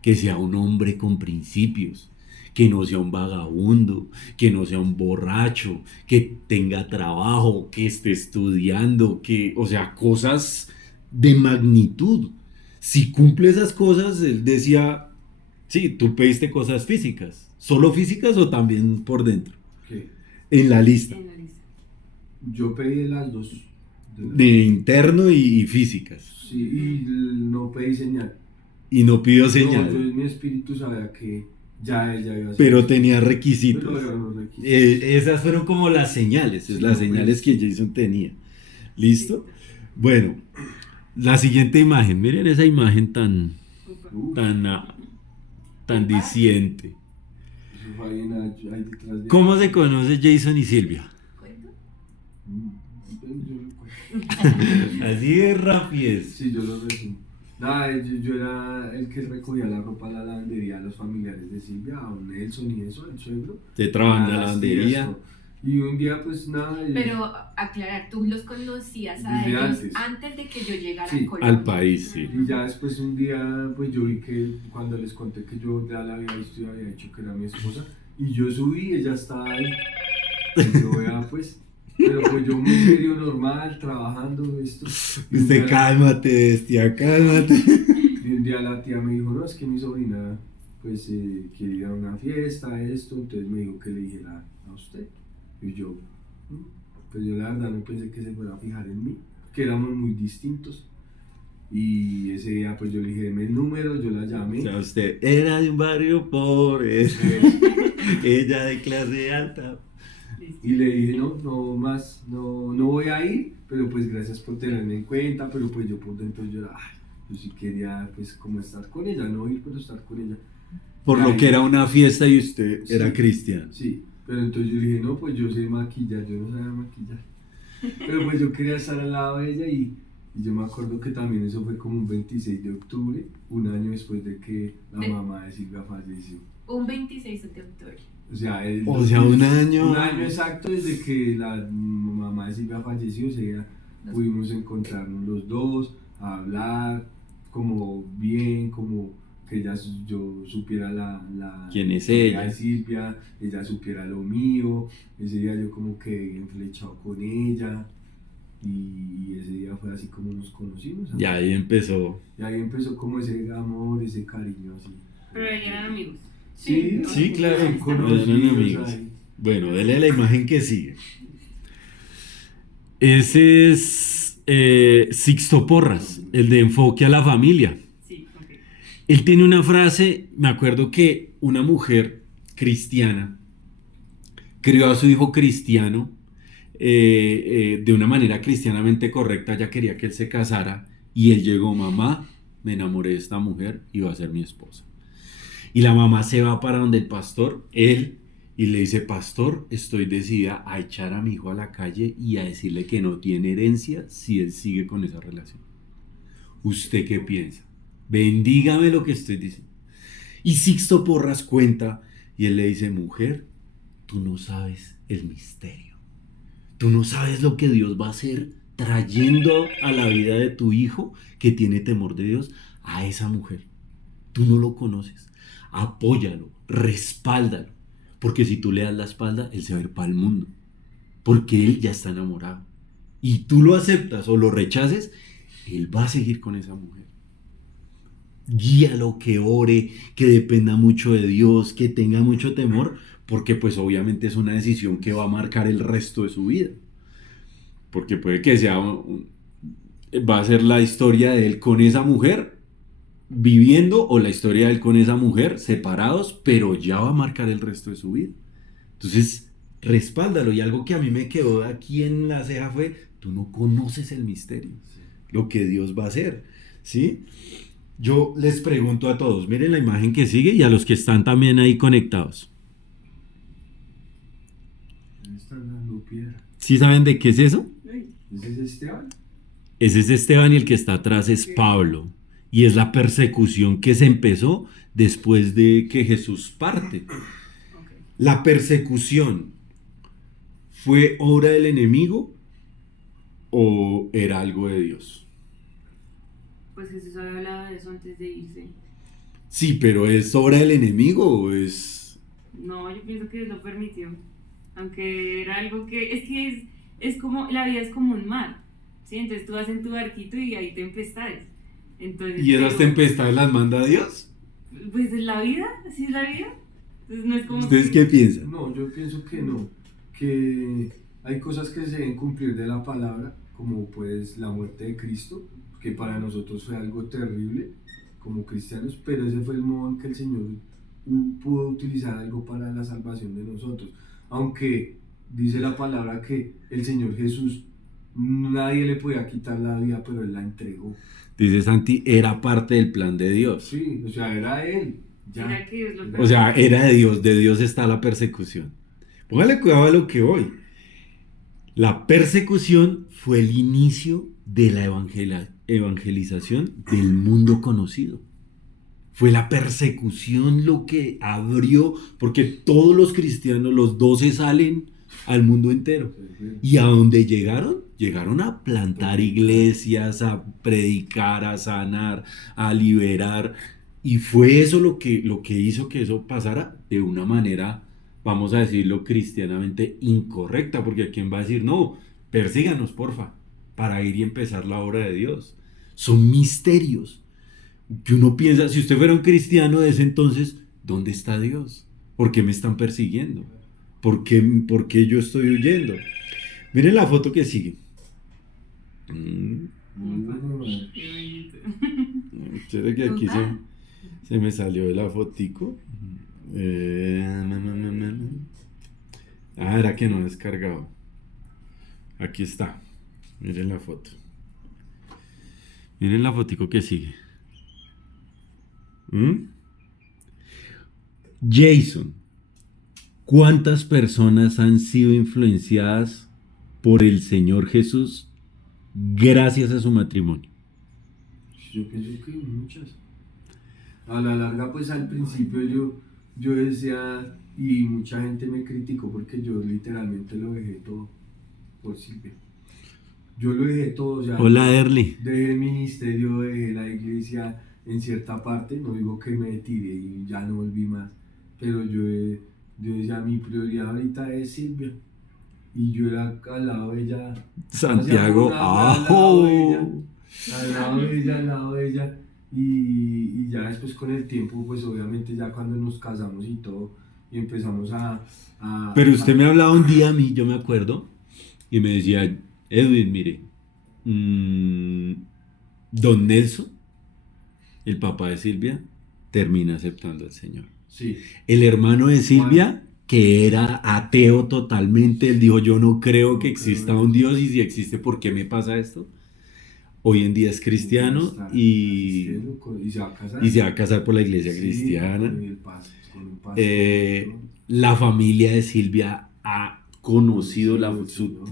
que sea un hombre con principios, que no sea un vagabundo, que no sea un borracho, que tenga trabajo, que esté estudiando, o sea, cosas de magnitud. Si cumple esas cosas, él decía, sí, tú pediste cosas físicas, ¿solo físicas o también por dentro? ¿Qué? En la lista. En la lista. Yo pedí las dos. De interno y físicas. Sí, y no pedí señal. Y no pidió No, señal. entonces mi espíritu sabía que ya ella iba a ser. Pero tenía requisitos. Pero eran los requisitos. Esas fueron como las señales, Sí, las no, señales pues. que Jason tenía. ¿Listo? Bueno, la siguiente imagen. Miren esa imagen tan Uf, diciente. eso fue ahí ahí detrás de. ¿Cómo se conoce Jason y Silvia? ¿Cuento? Yo recuerdo. Así de rapidez. Sí, yo lo recuerdo. Nada, yo era el que recogía la ropa a la lavandería a los familiares de Silvia, a don Nelson y eso, el suegro. Se trabaja en la A las lavandería. tías, ¿no? Y un día, pues nada. Pero aclarar, tú los conocías a Desde ellos antes. antes de que yo llegara Sí, a Colombia. Al país, sí. Y ya después un día, pues yo vi que cuando les conté que yo ya la había visto y había dicho que era mi esposa, y yo subí, ella estaba ahí, y yo vea pues, pero pues yo muy serio, normal, trabajando esto. Y un Usted día cálmate, bestia, cálmate. y un día la tía me dijo, no, es que mi sobrina pues quiere ir a una fiesta, esto, entonces me dijo que le dijera a usted. Y yo, pues yo la verdad no pensé que se fuera a fijar en mí, que éramos muy distintos. Y ese día pues yo le dije, deme el número, yo la llamé. O sea, usted era de un barrio pobre, ella de clase alta. Listo. Y le dije, no más, no voy a ir, pero pues gracias por tenerme en cuenta, pero pues yo por dentro yo era, ay, yo sí quería pues como estar con ella, no ir, pero estar con ella. Por lo que era una fiesta y usted era Sí. cristiano. Sí, pero entonces yo le dije, no, pues yo sé maquillar, yo no sabía maquillar. Pero pues yo quería estar al lado de ella y yo me acuerdo que también eso fue como un 26 de octubre, un año después de que la mamá de Silvia falleció. Un 26 de octubre. O sea, un año. Un año exacto desde que la mamá de Silvia falleció, o sea, pudimos encontrarnos los dos, a hablar, como bien, como que yo supiera ¿Quién es historia ella? de Silvia, ella supiera lo mío. Ese día yo como que enflechado con ella y ese día fue así como nos conocimos. Y ahí empezó. Y ahí empezó como ese amor, ese cariño así. Pero ahí eran amigos. Sí, claro, son eran conocidos amigos. ahí. Bueno, dele a la imagen que sigue. Ese es Sixto Porras, el de Enfoque a la Familia. Sí, ok. Él tiene una frase, me acuerdo que una mujer cristiana crió a su hijo cristiano de una manera cristianamente correcta. Ella quería que él se casara y él llegó: mamá, me enamoré de esta mujer y va a ser mi esposa. Y la mamá se va para donde el pastor, él, y le dice: pastor, estoy decidida a echar a mi hijo a la calle y a decirle que no tiene herencia si él sigue con esa relación. ¿Usted qué piensa? Bendígame lo que estoy diciendo. Y Sixto Porras cuenta y él le dice: mujer, tú no sabes el misterio. Tú no sabes lo que Dios va a hacer trayendo a la vida de tu hijo que tiene temor de Dios a esa mujer. Tú no lo conoces. Apóyalo, respáldalo. Porque si tú le das la espalda, él se va a ir para el mundo. Porque él ya está enamorado. Y tú lo aceptas o lo rechaces, él va a seguir con esa mujer. Guíalo, que ore, que dependa mucho de Dios, que tenga mucho temor, porque pues obviamente es una decisión que va a marcar el resto de su vida. Porque puede que sea va a ser la historia de él con esa mujer viviendo, o la historia de él con esa mujer separados, pero ya va a marcar el resto de su vida. Entonces, respáldalo. Y algo que a mí me quedó aquí en la ceja fue: tú no conoces el misterio, lo que Dios va a hacer, ¿sí? Yo les pregunto a todos, miren la imagen que sigue y a los que están también ahí conectados. Esta es la lupiera. ¿Sí saben de qué es eso? ¿Ese es Esteban? Ese es Esteban y el que está atrás es Pablo. Y es la persecución que se empezó después de que Jesús parte. La persecución, ¿fue obra del enemigo o era algo de Dios? Pues Jesús había hablado de eso antes de irse. Sí, pero ¿es obra del enemigo o es...? No, yo pienso que Dios lo permitió. Aunque era algo que es como, la vida es como un mar, ¿sí? Entonces tú vas en tu barquito y hay tempestades. Entonces, ¿Y esas tempestades las manda Dios? Pues es la vida, así es la vida. Entonces no es como ¿Ustedes qué piensan? No, yo pienso que no, que hay cosas que se deben cumplir de la palabra, como pues la muerte de Cristo, que para nosotros fue algo terrible como cristianos, pero ese fue el modo en que el Señor pudo utilizar algo para la salvación de nosotros. Aunque dice la palabra que el Señor Jesús, nadie le podía quitar la vida, pero Él la entregó. Dice Santi, era parte del plan de Dios. Sí, o sea, era Él. Ya. Era que Dios lo O sea, era de Dios está la persecución. Póngale cuidado a lo que voy. La persecución fue el inicio de la evangelización del mundo conocido. Fue la persecución lo que abrió, porque todos los cristianos, los 12 salen al mundo entero. ¿Y a dónde llegaron? Llegaron a plantar iglesias, a predicar, a sanar, a liberar. Y fue eso lo que hizo que eso pasara de una manera, vamos a decirlo cristianamente, incorrecta. Porque ¿quién va a decir, no, persíganos, porfa, para ir y empezar la obra de Dios? Son misterios que uno piensa, si usted fuera un cristiano de ese entonces, ¿dónde está Dios? ¿Por qué me están persiguiendo? ¿Por qué yo estoy huyendo? Miren la foto que sigue. Espera que aquí se me salió de la fotico. Era que no he descargado. Aquí está. Miren la foto. Miren la fotico que sigue. Jason, ¿cuántas personas han sido influenciadas por el Señor Jesús gracias a su matrimonio? Yo pienso que muchas. A la larga, pues al principio yo decía, y mucha gente me criticó porque yo literalmente lo dejé todo por Silvia. Yo lo dejé todo, o sea, Hola, Erly. dejé el ministerio, dejé la iglesia en cierta parte, no digo que me tiré y ya no volví más, pero yo decía, mi prioridad ahorita es Silvia, y yo era al lado de ella, Santiago. al lado de ella, al lado de ella, y ya después con el tiempo, pues obviamente ya cuando nos casamos y todo, y empezamos Pero usted me hablaba un día a mí, yo me acuerdo, y me decía, Edwin, mire, don Nelson, el papá de Silvia, termina aceptando al Señor. Sí. El hermano de Silvia, que era ateo totalmente, él dijo, yo no creo que exista un Dios, y si existe, ¿por qué me pasa esto? Hoy en día es cristiano y se va a casar. Y se va a casar por la iglesia Sí, cristiana. con un pastor, La familia de Silvia ha conocido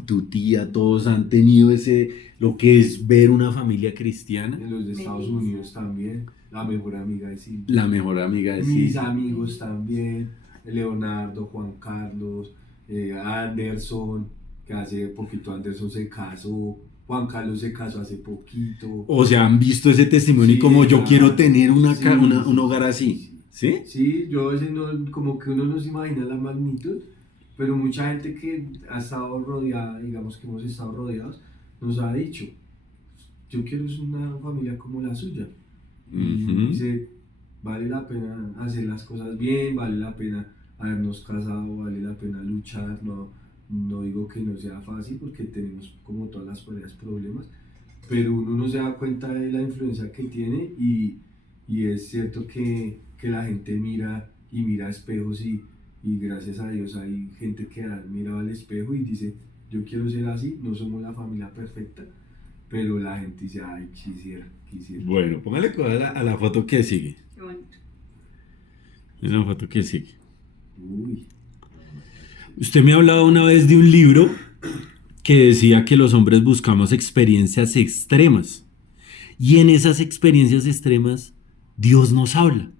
tu tía, todos han tenido lo que es ver una familia cristiana. En los de Estados Unidos también, la mejor amiga de Silvia. La mejor amiga de Mis Silvia. amigos también, Leonardo, Juan Carlos, Anderson, que hace poquito Anderson se casó, Juan Carlos se casó hace poquito. O sea, han visto ese testimonio y como yo quiero tener un hogar así. ¿Sí? Sí, yo a veces como que uno no se imagina la magnitud, pero mucha gente que ha estado rodeada, digamos que hemos estado rodeados, nos ha dicho, yo quiero una familia como la suya. Y dice, vale la pena hacer las cosas bien, vale la pena habernos casado, vale la pena luchar, no digo que no sea fácil porque tenemos como todas las parejas problemas, pero uno no se da cuenta de la influencia que tiene y es cierto que la gente mira espejos y gracias a Dios hay gente que ha mirado al espejo y dice, yo quiero ser así, no somos la familia perfecta, pero la gente dice, ay, quisiera. Bueno, póngale a la foto que sigue. Qué bonito. Es la foto que sigue. Uy. Usted me ha hablado una vez de un libro que decía que los hombres buscamos experiencias extremas. Y en esas experiencias extremas, Dios nos habla.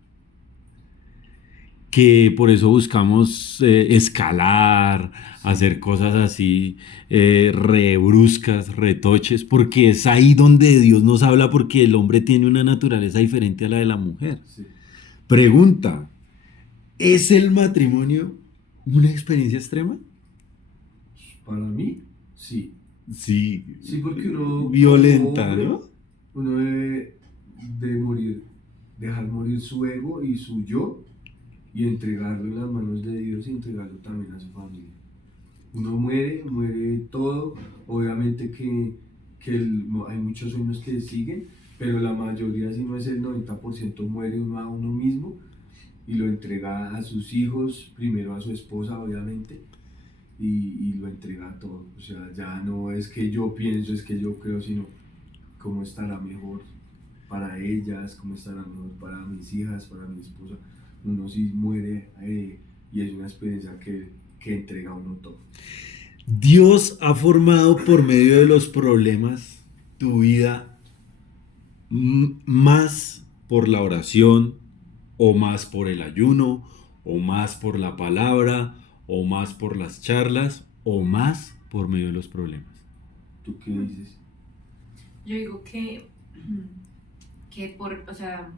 Que por eso buscamos escalar, hacer cosas así, re bruscas, retoches, porque es ahí donde Dios nos habla, porque el hombre tiene una naturaleza diferente a la de la mujer. Sí. Pregunta, ¿es el matrimonio una experiencia extrema? Para mí, sí. Sí. Sí, porque uno... Violenta, hombre, ¿no? Uno debe de dejar morir su ego y su yo y entregarlo en las manos de Dios y entregarlo también a su familia. Uno muere todo, obviamente que hay muchos sueños que siguen, pero la mayoría, si no es el 90%, muere uno a uno mismo y lo entrega a sus hijos, primero a su esposa obviamente, y lo entrega a todo. O sea, ya no es que yo pienso, es que yo creo, sino cómo estará mejor para ellas, cómo estará mejor para mis hijas, para mi esposa. Uno sí muere y es una experiencia que entrega a uno todo. Dios ha formado por medio de los problemas tu vida más por la oración, o más por el ayuno, o más por la palabra, o más por las charlas, o más por medio de los problemas. ¿Tú qué dices? Yo digo que o sea,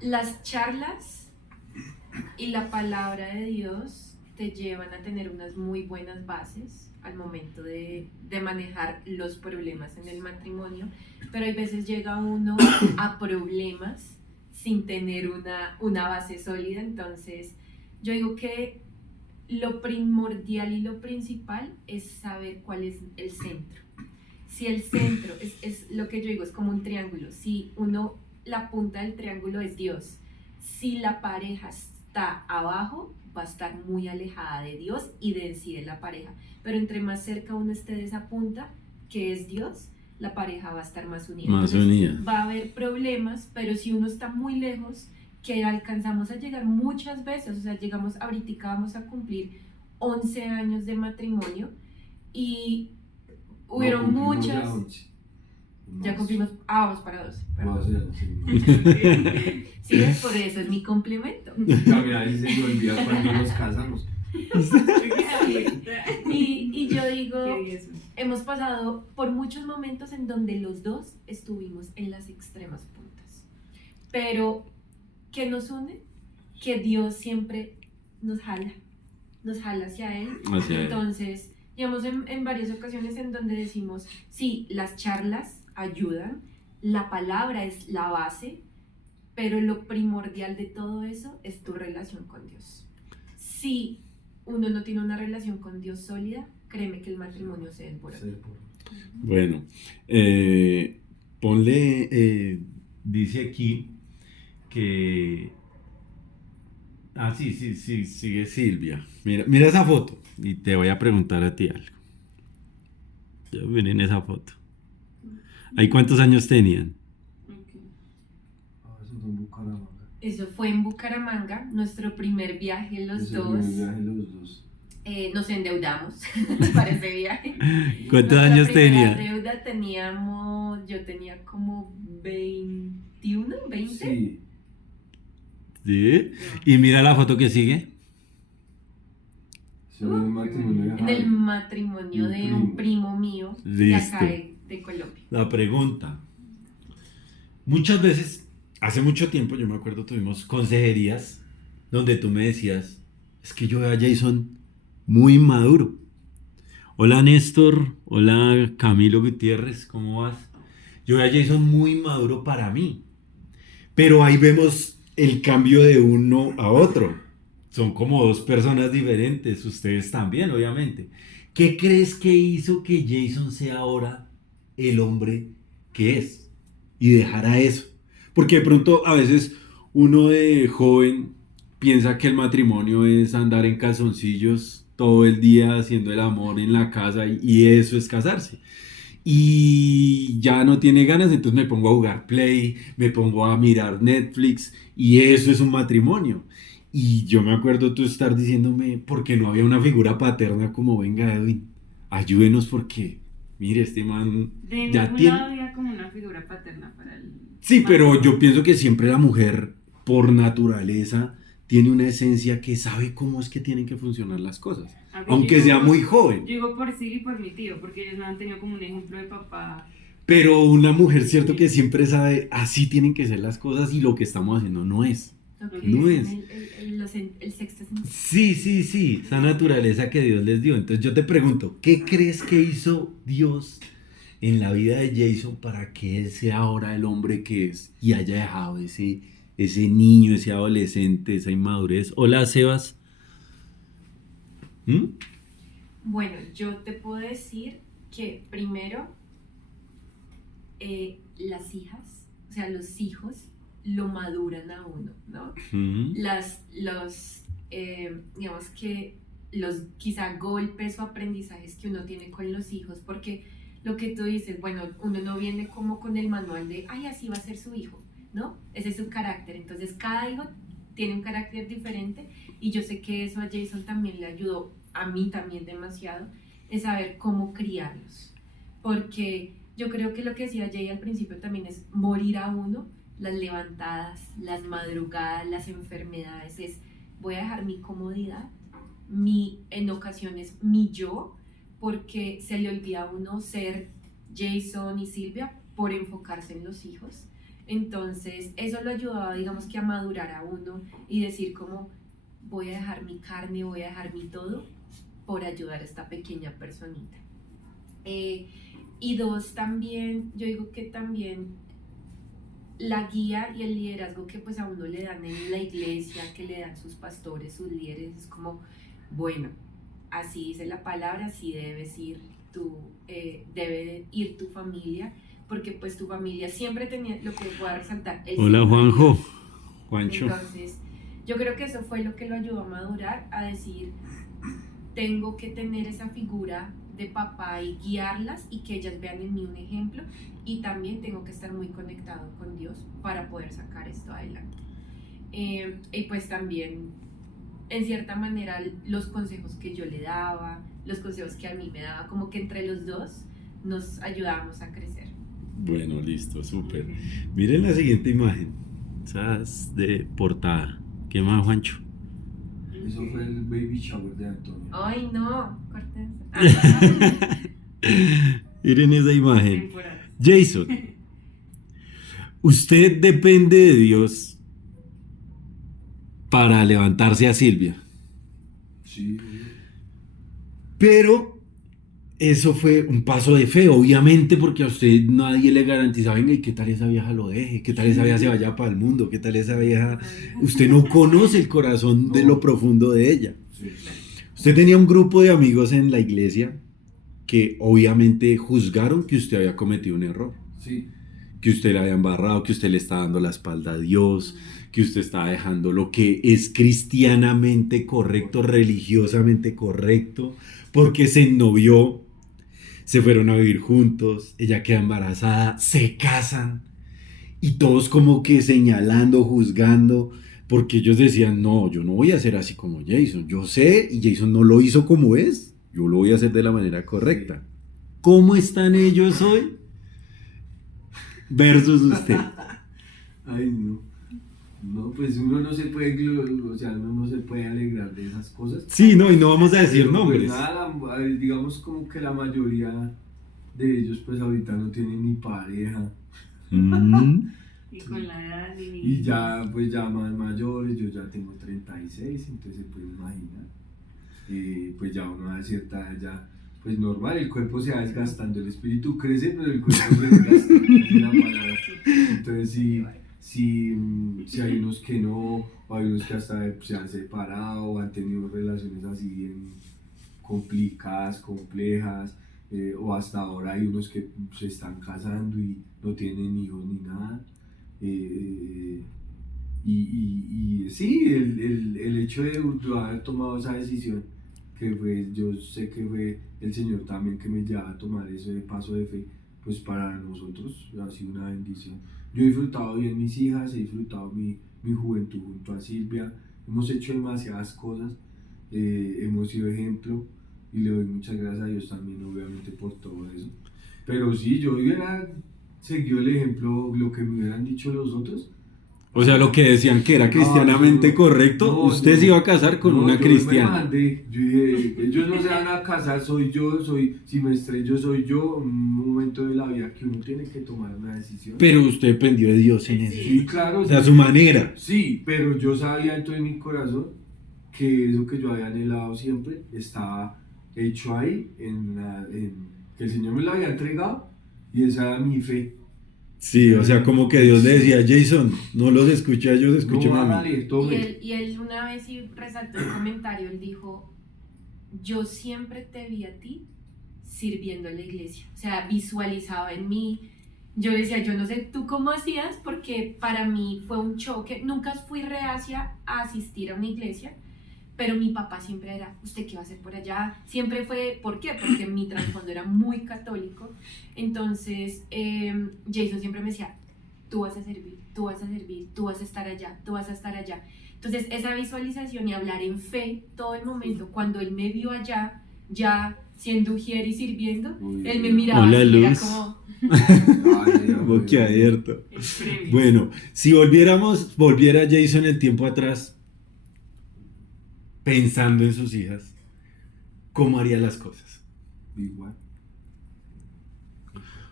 las charlas y la palabra de Dios te llevan a tener unas muy buenas bases al momento de manejar los problemas en el matrimonio, pero hay veces llega uno a problemas sin tener una base sólida. Entonces yo digo que lo primordial y lo principal es saber cuál es el centro. Si el centro es lo que yo digo, es como un triángulo. Si la punta del triángulo es Dios, si la pareja está abajo, va a estar muy alejada de Dios y de sí de la pareja. Pero entre más cerca uno esté de esa punta, que es Dios, la pareja va a estar más unida. Entonces, va a haber problemas, pero si uno está muy lejos, que alcanzamos a llegar muchas veces, o sea, ahorita vamos a cumplir 11 años de matrimonio y hubieron muchas... Ya cumplimos, vamos para 12. Vamos a hacer, Sí, ¿ves? Por eso es mi complemento. Mira, ahí se me olvida cuando nos casamos. Y yo digo, ¿Qué es eso? hemos pasado por muchos momentos en donde los dos estuvimos en las extremas puntas. Pero, ¿qué nos une? Que Dios siempre nos jala hacia Él. Hacia Él. Entonces, digamos, en varias ocasiones en donde decimos, sí, las charlas ayudan, la palabra es la base, pero lo primordial de todo eso es tu relación con Dios. Si uno no tiene una relación con Dios sólida, créeme que el matrimonio se desborda. Bueno, ponle, dice aquí que... Ah, sí, sigue Silvia. Mira esa foto y te voy a preguntar a ti algo. Ya miren esa foto. ¿Ahí cuántos años tenían? Ok. Eso fue en Bucaramanga. Eso fue en Bucaramanga, nuestro primer viaje los Ese dos. fue el viaje los dos. Nos endeudamos para ese viaje. ¿Cuántos Nuestra años primera tenían? deuda yo tenía como 21, 20. Sí, ¿Sí? Y mira la foto que sigue. se fue en el matrimonio de En el Javi. matrimonio de un primo mío de acá de Colombia. La pregunta. Muchas veces, hace mucho tiempo, yo me acuerdo, tuvimos consejerías donde tú me decías, es que yo veo a Jason muy maduro. Hola Néstor, hola Camilo Gutiérrez, ¿cómo vas? Yo veo a Jason muy maduro para mí. Pero ahí vemos el cambio de uno a otro. Son como dos personas diferentes, ustedes también, obviamente. ¿Qué crees que hizo que Jason sea ahora el hombre que es? Y dejara eso. Porque de pronto a veces uno de joven piensa que el matrimonio es andar en calzoncillos todo el día haciendo el amor en la casa y eso es casarse. Y ya no tiene ganas, entonces me pongo a jugar Play, me pongo a mirar Netflix y eso es un matrimonio. Y yo me acuerdo tú estar diciéndome, porque no había una figura paterna como venga Edwin, ayúdenos porque, mire, este man De ya ningún tiene... lado había como una figura paterna para el... Sí, pero yo pienso que siempre la mujer, por naturaleza, tiene una esencia que sabe cómo es que tienen que funcionar las cosas, A ver, aunque yo sea digo- muy joven. Yo digo por sí y por mi tío, porque ellos no han tenido como un ejemplo de papá. Pero una mujer, cierto que siempre sabe, así tienen que ser las cosas y lo que estamos haciendo no es. Ok, No es. El sexto sentido. Sí, esa naturaleza que Dios les dio. Entonces yo te pregunto, ¿qué crees que hizo Dios en la vida de Jason para que él sea ahora el hombre que es y haya dejado ese niño, ese adolescente, esa inmadurez? Hola, Sebas. ¿Mm? Bueno, yo te puedo decir que primero las hijas, o sea, los hijos lo maduran a uno, ¿no? ¿Mm? Digamos que los quizá golpes o aprendizajes que uno tiene con los hijos, porque lo que tú dices, bueno, uno no viene como con el manual de, ay, así va a ser su hijo, ¿no? Ese es su carácter, entonces cada hijo tiene un carácter diferente y yo sé que eso a Jason también le ayudó, a mí también demasiado, en saber cómo criarlos, porque yo creo que lo que decía Jay al principio también es morir a uno, las levantadas, las madrugadas, las enfermedades, es voy a dejar mi comodidad, en ocasiones mi yo, porque se le olvida a uno ser Jason y Silvia por enfocarse en los hijos. Entonces eso lo ayudaba, digamos que a madurar a uno y decir como voy a dejar mi carne, voy a dejar mi todo por ayudar a esta pequeña personita. Y dos, también, yo digo que también la guía y el liderazgo que pues a uno le dan en la iglesia, que le dan sus pastores, sus líderes, es como, bueno, así dice la palabra, así debes ir debe ir tu familia, porque pues tu familia siempre tenía, lo que pueda resaltar. Hola, Juanjo. Juancho. Entonces, yo creo que eso fue lo que lo ayudó a madurar, a decir, tengo que tener esa figura de papá y guiarlas y que ellas vean en mí un ejemplo, y también tengo que estar muy conectado con Dios para poder sacar esto adelante. Y pues también, en cierta manera, los consejos que yo le daba, los consejos que a mí me daba, como que entre los dos nos ayudábamos a crecer. Bueno, listo, súper. Miren la siguiente imagen. Esa es de portada. ¿Qué más, Juancho? Eso fue el baby shower de Antonio. Ay, no, corten. Miren esa imagen. Temporada. Jason, usted depende de Dios para levantarse a Silvia. Sí, Pero eso fue un paso de fe, obviamente, porque a usted nadie le garantiza, venga, ¿y qué tal esa vieja lo deje? ¿Qué tal esa vieja se vaya para el mundo? ¿Qué tal esa vieja? Usted no conoce el corazón de lo profundo de ella. sí. Usted tenía un grupo de amigos en la iglesia que obviamente juzgaron que usted había cometido un error, Sí, que usted le había embarrado, que usted le está dando la espalda a Dios, que usted estaba dejando lo que es cristianamente correcto, religiosamente correcto, porque se ennovió, se fueron a vivir juntos, ella queda embarazada, se casan y todos como que señalando, juzgando, porque ellos decían, no, yo no voy a ser así como Jason, yo sé y Jason no lo hizo como es, yo lo voy a hacer de la manera correcta. ¿Cómo están ellos hoy versus usted? ay no. No, pues uno no se puede, o sea, uno no se puede alegrar de esas cosas. Sí, no, y no vamos a decir Pero, pues, nombres. nada, digamos como que la mayoría de ellos pues ahorita no tienen ni pareja. Mm. Y con la edad Y ya pues ya más mayores, yo ya tengo 36, entonces se puede imaginar. Pues ya uno a cierta edad ya, pues normal, el cuerpo se va desgastando, el espíritu crece, pero el cuerpo se desgasta, esa es la palabra. Entonces si hay unos que no, o hay unos que hasta se han separado, o han tenido relaciones así bien complicadas, complejas, o hasta ahora hay unos que se están casando y no tienen hijos ni nada. Y sí, el hecho de haber tomado esa decisión, que fue, yo sé que fue el Señor también que me lleva a tomar ese paso de fe, pues para nosotros ha sido una bendición. Yo he disfrutado bien mis hijas, he disfrutado mi juventud junto a Silvia, hemos hecho demasiadas cosas, hemos sido ejemplo y le doy muchas gracias a Dios también obviamente por todo eso. Pero sí, yo hubiera seguido el ejemplo, lo que me hubieran dicho los otros. O sea, lo que decían que era cristianamente correcto, no, usted yo- se iba a casar con no, una yo me cristiana. mandé, yo dije, ellos no se van a casar, si me estrello soy yo, un momento de la vida que uno tiene que tomar una decisión. Pero usted dependió de Dios en eso. Sí, claro. O sea, a su manera. Sí, pero yo sabía dentro de mi corazón que eso que yo había anhelado siempre estaba hecho ahí, que el Señor me lo había entregado y esa era mi fe. Sí, o sea, como que Dios le decía, Jason, no los escuché a ellos, escúcheme No, a mí. hágale, Y tome. él una vez sí resaltó el comentario, él dijo, yo siempre te vi a ti sirviendo en la iglesia, o sea, visualizaba en mí, yo decía, yo no sé tú cómo hacías, porque para mí fue un choque, nunca fui reacia a asistir a una iglesia, pero mi papá siempre era, ¿usted qué va a hacer por allá? Siempre fue, ¿por qué? Porque mi trasfondo era muy católico, entonces Jason siempre me decía, tú vas a servir, tú vas a servir, tú vas a estar allá, tú vas a estar allá. Entonces esa visualización y hablar en fe todo el momento, cuando él me vio allá, ya siendo ujier y sirviendo, Uy, él me miraba Hola, así, era Luz. como, Ay, Boquiabierto. el premio. Bueno, si volviera Jason el tiempo atrás, pensando en sus hijas, ¿cómo haría las cosas? igual.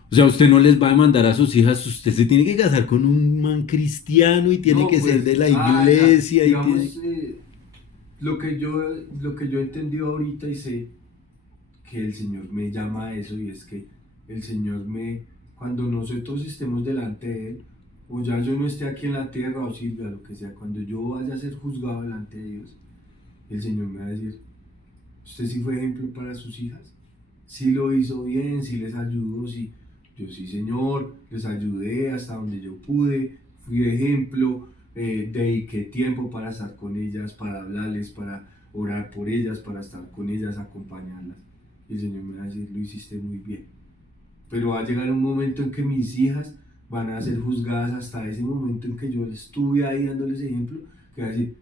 O sea, usted no les va a demandar a sus hijas, usted se tiene que casar con un man cristiano y tiene No, que pues, ser de la ya, iglesia. Y digamos, tiene... lo que yo he entendido ahorita y sé que el Señor me llama a eso, y es que el Señor cuando nosotros estemos delante de Él, o ya yo no esté aquí en la tierra, o Silvia, lo que sea, cuando yo vaya a ser juzgado delante de Dios, el Señor me va a decir, ¿usted sí fue ejemplo para sus hijas? ¿Sí lo hizo bien? ¿Sí les ayudó? ¿Sí? Yo sí, Señor, les ayudé hasta donde yo pude, fui ejemplo, dediqué tiempo para estar con ellas, para hablarles, para orar por ellas, para estar con ellas, acompañarlas. Y el Señor me va a decir, lo hiciste muy bien. Pero va a llegar un momento en que mis hijas van a ser juzgadas hasta ese momento en que yo estuve ahí dándoles ejemplo, que va a decir,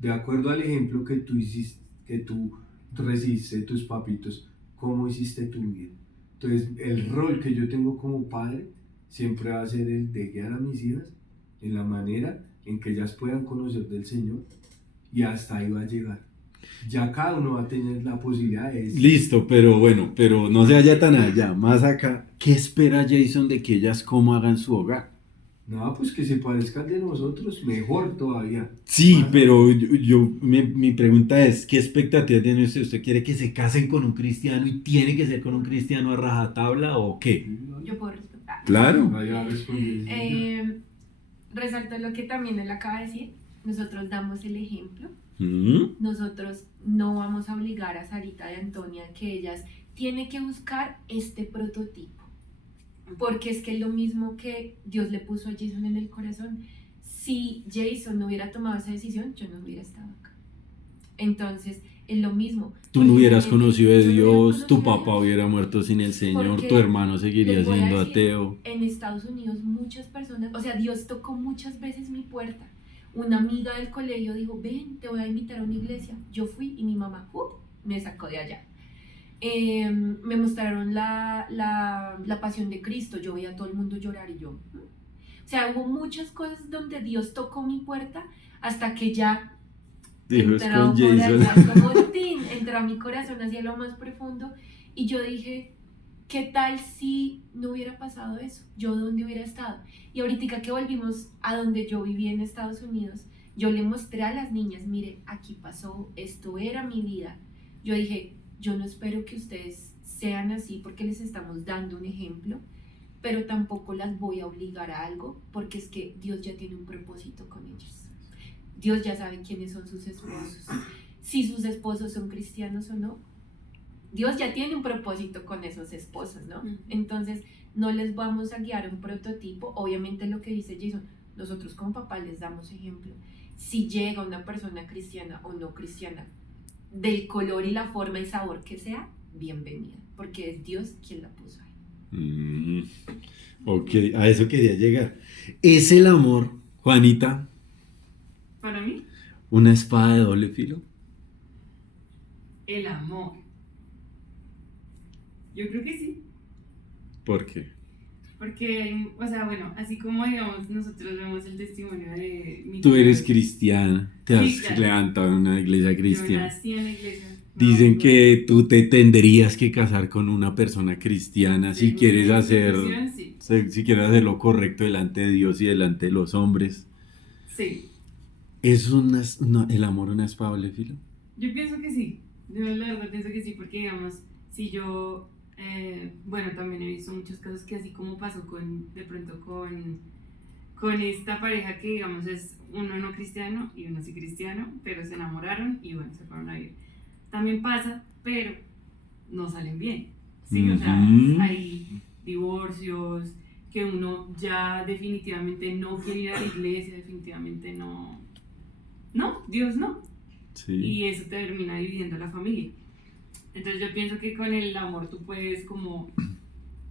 de acuerdo al ejemplo que tú hiciste, que tú recibiste de tus papitos, ¿cómo hiciste tu vida? Entonces, el rol que yo tengo como padre siempre va a ser el de guiar a mis hijas en la manera en que ellas puedan conocer del Señor, y hasta ahí va a llegar. Ya cada uno va a tener la posibilidad de decir, Listo, pero bueno, pero no se vaya tan allá, más acá. ¿Qué espera Jason de que ellas cómo hagan su hogar? no, pues que se parezcan de nosotros, mejor todavía. Sí, Más- pero mi pregunta es, ¿qué expectativas tiene usted? ¿Usted quiere que se casen con un cristiano y tiene que ser con un cristiano a rajatabla o qué? Yo puedo respetar. Claro. Vaya a responder. Resalto lo que también él acaba de decir. Nosotros damos el ejemplo. Mm. Nosotros no vamos a obligar a Sarita y Antonia que ellas tienen que buscar este prototipo. Porque es que es lo mismo que Dios le puso a Jason en el corazón. Si Jason no hubiera tomado esa decisión, yo no hubiera estado acá. Entonces, es lo mismo. Tú no hubieras Porque conocido de yo no hubiera Dios, tu conocido a papá Dios. hubiera muerto sin el Señor, Porque tu hermano seguiría les voy a siendo decir, ateo. En Estados Unidos muchas personas, o sea, Dios tocó muchas veces mi puerta. Una amiga del colegio dijo, ven, te voy a invitar a una iglesia. Yo fui y mi mamá me sacó de allá. Me mostraron la pasión de Cristo. Yo veía a todo el mundo llorar y yo... O sea, hubo muchas cosas donde Dios tocó mi puerta hasta que ya Dijo, es entró con por Jason. allá, como tin, entró a mi corazón hacia lo más profundo. Y yo dije, ¿qué tal si no hubiera pasado eso? ¿Yo dónde hubiera estado? Y ahorita que volvimos a donde yo viví en Estados Unidos, yo le mostré a las niñas, mire, aquí pasó, esto era mi vida. Yo dije, yo no espero que ustedes sean así porque les estamos dando un ejemplo, pero tampoco las voy a obligar a algo porque es que Dios ya tiene un propósito con ellos. Dios ya sabe quiénes son sus esposos. Si sus esposos son cristianos o no, Dios ya tiene un propósito con esos esposos, ¿no? Entonces, no les vamos a guiar un prototipo. Obviamente lo que dice Jason, nosotros como papá les damos ejemplo. Si llega una persona cristiana o no cristiana, del color y la forma y sabor que sea, bienvenida, porque es Dios quien la puso ahí. Ok, a eso quería llegar. ¿Es el amor, Juanita, Para mí, una espada de doble filo? el amor. Yo creo que sí. ¿Por qué? Porque, o sea, bueno, así como digamos, nosotros vemos el testimonio de mi Tú tío. eres cristiana, te has Sí, claro. levantado en una iglesia Yo cristiana. nací en la iglesia. Dicen No, que tú te tendrías que casar con una persona cristiana si según quieres la hacer, institución, sí. si quieres hacer lo correcto delante de Dios y delante de los hombres. Sí, ¿Es el amor una espada de doble filo? yo pienso que sí. Yo la verdad pienso que sí, porque digamos, si yo, bueno, también he visto muchos casos que así como pasó de pronto con esta pareja que digamos es uno no cristiano y uno sí cristiano, pero se enamoraron y bueno, se fueron a vivir. También pasa, pero no salen bien. Sí, o sea, Ujú. hay divorcios, que uno ya definitivamente no quiere ir a la iglesia, definitivamente no, Dios no. Sí. Y eso termina dividiendo la familia. Entonces yo pienso que con el amor tú puedes como,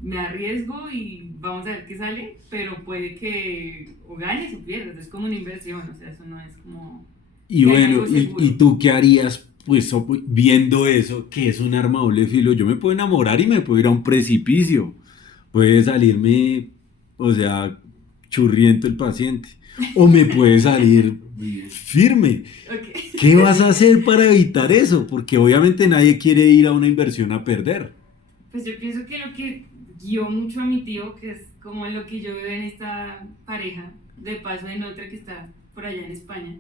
me arriesgo y vamos a ver qué sale, pero puede que o ganes o pierdas, es como una inversión, o sea, eso no es como... Y Ya hay bueno, algo seguro. ¿y tú qué harías? Pues viendo eso, que es un arma de doble filo, yo me puedo enamorar y me puedo ir a un precipicio. Puede salirme, o sea, churriento el paciente. O me puede salir firme. Ok. ¿Qué vas a hacer para evitar eso? Porque obviamente nadie quiere ir a una inversión a perder. Pues yo pienso que lo que guió mucho a mi tío, que es como lo que yo veo en esta pareja, de paso en otra que está por allá en España,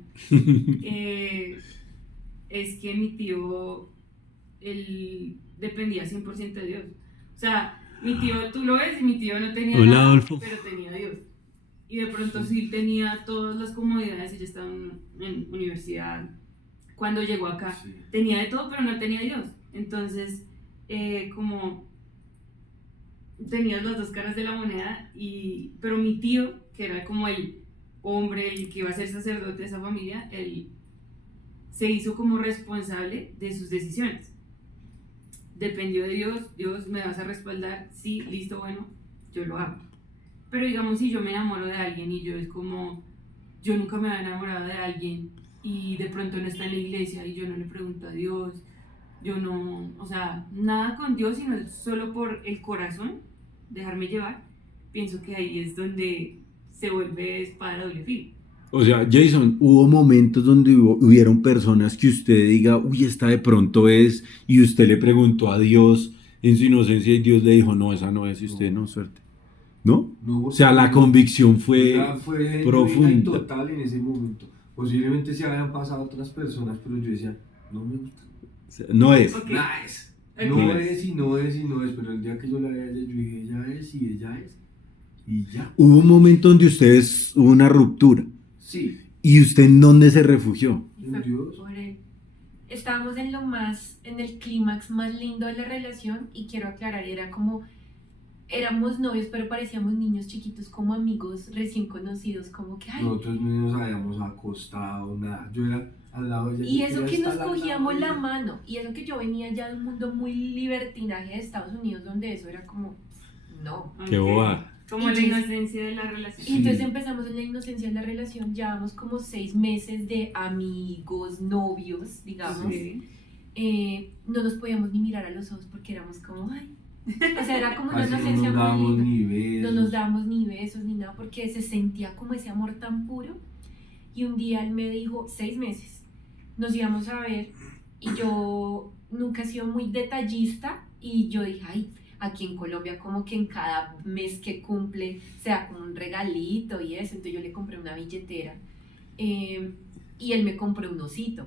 es que mi tío, él dependía 100% de Dios. O sea, mi tío, tú lo ves y mi tío no tenía Hola, nada, Adolfo. pero tenía a Dios. Y de pronto sí tenía todas las comodidades, ella estaba en universidad. Cuando llegó acá, Sí. tenía de todo, pero no tenía a Dios. Entonces, como tenías las dos caras de la moneda, pero mi tío, que era como el hombre, el que iba a ser sacerdote de esa familia, él se hizo como responsable de sus decisiones. Dependió de Dios, Dios me vas a respaldar, sí, listo, bueno, yo lo hago. Pero digamos, si yo me enamoro de alguien y yo es como, yo nunca me había enamorado de alguien y de pronto no está en la iglesia y yo no le pregunto a Dios, yo no, o sea, nada con Dios, sino solo por el corazón, dejarme llevar, pienso que ahí es donde se vuelve espada de doble filo. O sea, Jason, hubo momentos donde hubieron personas que usted diga, uy, esta de pronto es, y usted le preguntó a Dios en su inocencia y Dios le dijo, no, esa no es, y usted no, suerte. ¿No? No, O sea, la convicción fue genuina y profunda. total en ese momento. Posiblemente se habían pasado otras personas, pero yo decía, no me gusta. O sea, no es. Ok. Nada es. Ok. No es y no es y no es, pero el día que yo la vi a ella, yo dije, ella es y ella es. Y ya. Hubo un momento donde ustedes hubo una ruptura. Sí. ¿Y usted en dónde se refugió? Y fue Dios. por él. Estábamos en el clímax más lindo de la relación y quiero aclarar, era como, éramos novios pero parecíamos niños chiquitos, como amigos recién conocidos, como que, ay, Nosotros no nos habíamos acostado, nada. Yo era al lado de ella. y yo eso quería que nos estar al lado cogíamos de la ella. mano, y eso que yo venía ya de un mundo muy libertinaje de Estados Unidos, donde eso era como, no. Qué Ok. boba. Como la Entonces- inocencia de la relación. Y entonces empezamos en la inocencia de la relación, llevamos como 6 meses de amigos, novios, digamos. Sí. No nos podíamos ni mirar a los ojos porque éramos como, ay. O sea, era como una Así no inocencia nos muy dábamos linda. ni No besos. nos dábamos ni besos ni nada porque se sentía como ese amor tan puro. Y un día él me dijo, 6 meses, nos íbamos a ver. Y yo nunca he sido muy detallista. Y yo dije, ay, aquí en Colombia como que en cada mes que cumple se da como un regalito y eso. Entonces yo le compré una billetera. Y él me compró un osito.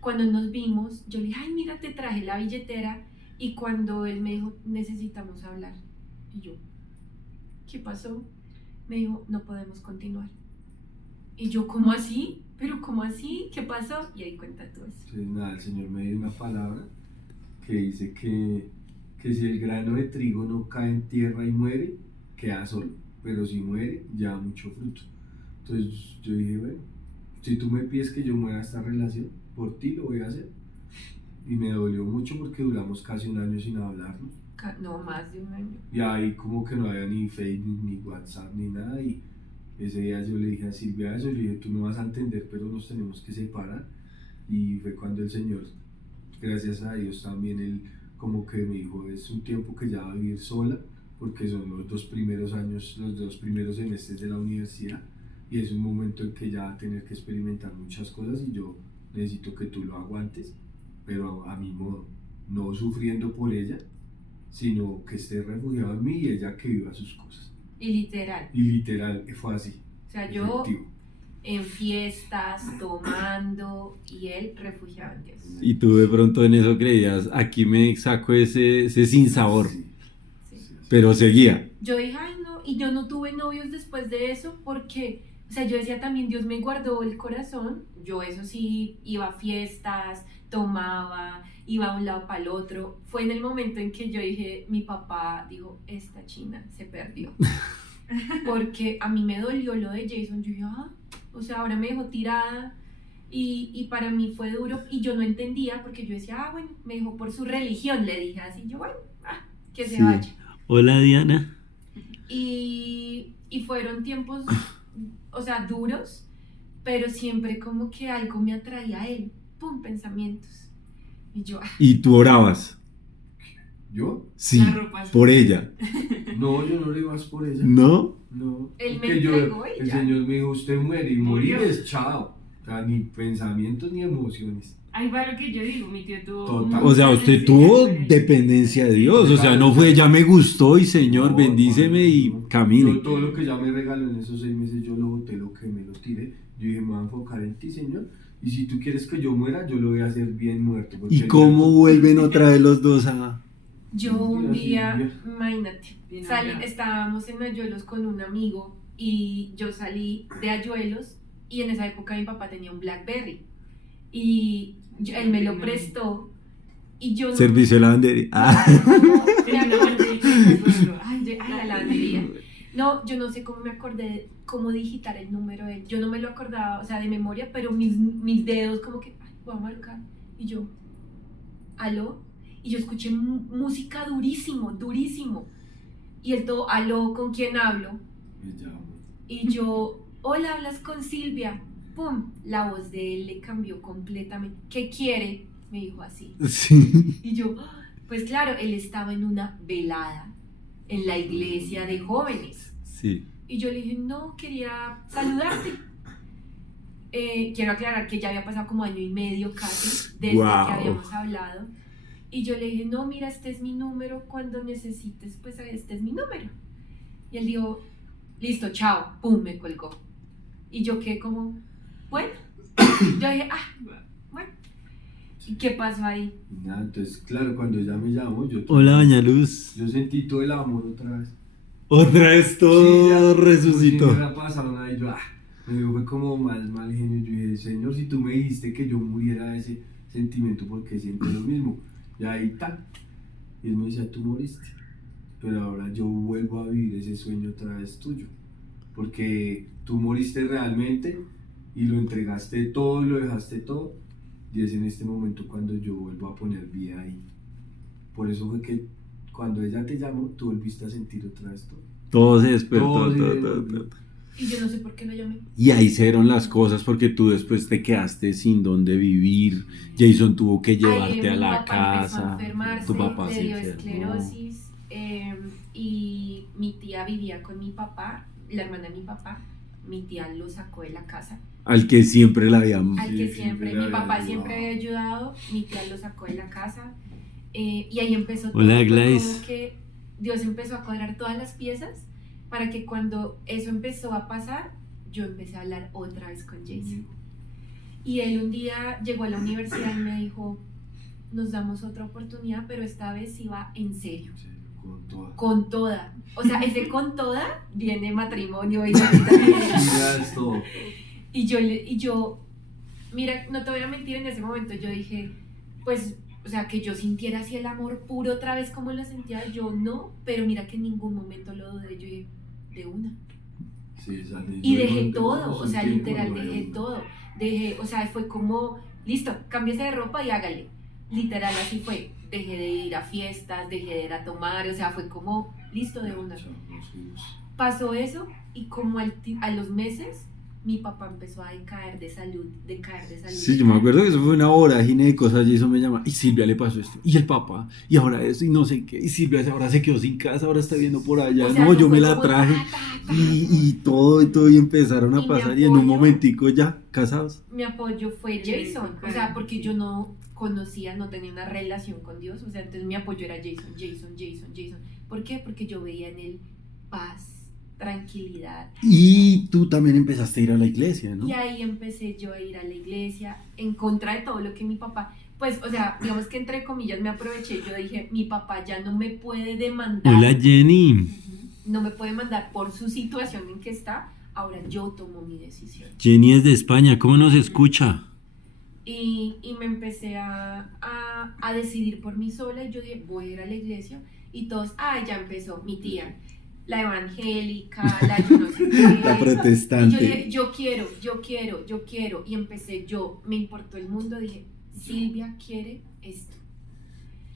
Cuando nos vimos, yo le dije, ay, mira, te traje la billetera. Y cuando él me dijo, necesitamos hablar. Y yo, ¿qué pasó? Me dijo, no podemos continuar. Y yo, ¿cómo así? ¿Pero cómo así? ¿Qué pasó? Y ahí cuenta todo eso. Entonces, nada, el Señor me dio una palabra que dice que si el grano de trigo no cae en tierra y muere, queda solo. Pero si muere, lleva mucho fruto. Entonces yo dije, bueno, si tú me pides que yo muera esta relación, por ti lo voy a hacer. Y me dolió mucho porque duramos casi un año sin hablarnos. No, más de un año. Y ahí como que no había ni Facebook, ni WhatsApp, ni nada. Y ese día yo le dije a Silvia eso, le dije, tú no vas a entender, pero nos tenemos que separar. Y fue cuando el Señor, gracias a Dios también, Él como que me dijo, es un tiempo que ya va a vivir sola, porque son los 2 primeros años, los 2 primeros semestres de la universidad. Y es un momento en que ya va a tener que experimentar muchas cosas y yo necesito que tú lo aguantes, pero a mi modo, no sufriendo por ella, sino que esté refugiado en mí y ella que viva sus cosas. Y literal. Y literal, fue así. O sea, yo efectivo. en fiestas, tomando, y él refugiado en Dios. Y tú de pronto en eso creías, aquí me saco ese sinsabor, Sí, Sí. sí, sí. pero seguía. Yo dije, ay, no, y yo no tuve novios después de eso porque, o sea, yo decía también, Dios me guardó el corazón. Yo, eso sí, iba a fiestas, tomaba, iba a un lado para el otro. Fue en el momento en que yo dije, mi papá dijo, esta china se perdió. Porque a mí me dolió lo de Jason. Yo dije, o sea, ahora me dejó tirada. Y para mí fue duro y yo no entendía porque yo decía, bueno, me dijo por su religión, le dije así, yo, bueno, que se Sí. vaya. Hola Diana. Y fueron tiempos, o sea, duros, pero siempre como que algo me atraía a él, pum, pensamientos. Y yo, ¿Y tú orabas? ¿Yo? Sí, La ropa azul. por ella. No, yo no le ibas por ella. ¿No? No. Él me porque entregó y el ya. Señor me dijo, usted muere y morir Murió. es chao. O sea, ni pensamientos ni emociones. Ahí va lo que yo digo, mi tío tuvo... Total. O sea, usted tuvo dependencia de Dios, o sea, no fue ya me gustó y Señor, No, bendíceme y no. camine. Yo todo lo que ya me regaló en esos 6 meses, yo lo boté, lo quemé, lo tiré. Yo dije, me voy a enfocar en ti, Señor. Y si tú quieres que yo muera, yo lo voy a hacer bien muerto. porque ¿Y el cómo muerto- vuelven otra vez los dos a...? yo un Mira, día, sí, imagínate, Bien hablado. estábamos en Ayuelos con un amigo y yo salí de Ayuelos y en esa época mi papá tenía un BlackBerry y él me lo prestó y yo no... Servicio de lavandería. Ah. Tenía una banderita en el pueblo. Ay, la lavandería. No, yo no sé cómo me acordé de cómo digitar el número de él. Yo no me lo acordaba, o sea, de memoria, pero mis dedos como que, ay, voy a marcar. Y yo, aló. Y yo escuché música durísimo, durísimo. Y él todo, aló, ¿con quién hablo? Y ya, Y yo, hola, hablas con Silvia. Pum, la voz de él le cambió completamente. ¿Qué quiere? Me dijo así. Sí. Y yo, pues claro, él estaba en una velada en la iglesia de jóvenes. Sí. Y yo le dije, no, quería saludarte. Quiero aclarar que ya había pasado como año y medio casi desde Wow. que habíamos hablado. Y yo le dije, no, mira, este es mi número, cuando necesites, pues este es mi número. Y él dijo, listo, chao, pum, me colgó. Y yo quedé como, bueno, yo dije, bueno. ¿Y qué pasó ahí? Nada, entonces, claro, cuando ella me llamó, Hola, Doña Luz. yo sentí todo el amor otra vez. Otra vez todo Sí, resucitó. me la pasaron nada y yo, me dio fue como mal genio. Yo dije, Señor, si tú me dijiste que yo muriera de ese sentimiento, porque siento lo mismo. Y ahí tal. Y él me decía, tú moriste. Pero ahora yo vuelvo a vivir ese sueño otra vez tuyo. Porque tú moriste realmente y lo entregaste todo y lo dejaste todo. Y es en este momento cuando yo vuelvo a poner vida ahí. Por eso fue que cuando ella te llamó, tú volviste a sentir otra vez todo. Todo se despertó. Todo se todo. devolvió. Y yo no sé por qué lo llamé. Y ahí se dieron las cosas porque tú después te quedaste sin dónde vivir. Jason tuvo que llevarte a Mi la papá empezó a casa. enfermarse, Tu papá le se dio enfermó. esclerosis, y mi tía vivía con mi papá, la hermana de mi papá. Mi tía lo sacó de la casa, Al que siempre la habíamos. al que Sí, siempre, siempre mi le papá había siempre ayudado. había ayudado, mi tía lo sacó de la casa, y ahí empezó todo. Hola, Fue Gladys. como que Dios empezó a cuadrar todas las piezas para que cuando eso empezó a pasar, yo empecé a hablar otra vez con Jason. Y él un día llegó a la universidad y me dijo, nos damos otra oportunidad, pero esta vez iba en serio, Sí, con toda. con toda. O sea, ese con toda viene matrimonio y Ya es todo. y yo, mira, no te voy a mentir, en ese momento yo dije, pues, o sea, que yo sintiera así el amor puro otra vez como lo sentía yo, no, pero mira que en ningún momento lo dudé, yo dije, de una. Sí, sale Y luego, dejé luego, todo, o sea, tiempo, literal, luego. dejé todo. Dejé, o sea, fue como, listo, cámbiese de ropa y hágale. Literal, así fue. Dejé de ir a fiestas, dejé de ir a tomar, o sea, fue como, listo de una. Chao, nos fuimos. Pasó eso y como a los meses, mi papá empezó a decaer de salud. Sí, yo me acuerdo que eso fue una vorágine de cosas. Jason me llama. Y Silvia le pasó esto. Y el papá. Y ahora esto. Y no sé qué. Y Silvia ahora se quedó sin casa. Ahora está viendo por allá. O sea, No, eso yo fue me la como traje. ta. Y todo. Y empezaron a Y mi pasar. Y en un apoyo- momentico ya casados. Mi apoyo fue El Jason, o sea, porque yo no conocía, no tenía una relación con Dios, o sea, entonces mi apoyo era Jason. ¿Por qué? Porque yo veía en él paz, tranquilidad. Y tú también empezaste a ir a la iglesia, ¿no? Y ahí empecé yo a ir a la iglesia en contra de todo lo que mi papá, pues, o sea, digamos que entre comillas me aproveché, yo dije, mi papá ya no me puede demandar. Hola, Jenny. Ujú. No me puede mandar por su situación en que está, ahora yo tomo mi decisión. Jenny es de España. ¿Cómo nos escucha? Y me empecé a decidir por mí sola y yo dije, voy a ir a la iglesia y todos, ya empezó mi tía, la evangélica, la yo no sé qué. La Y yo protestante. dije, yo quiero y empecé yo, me importó el mundo, dije, Silvia quiere esto.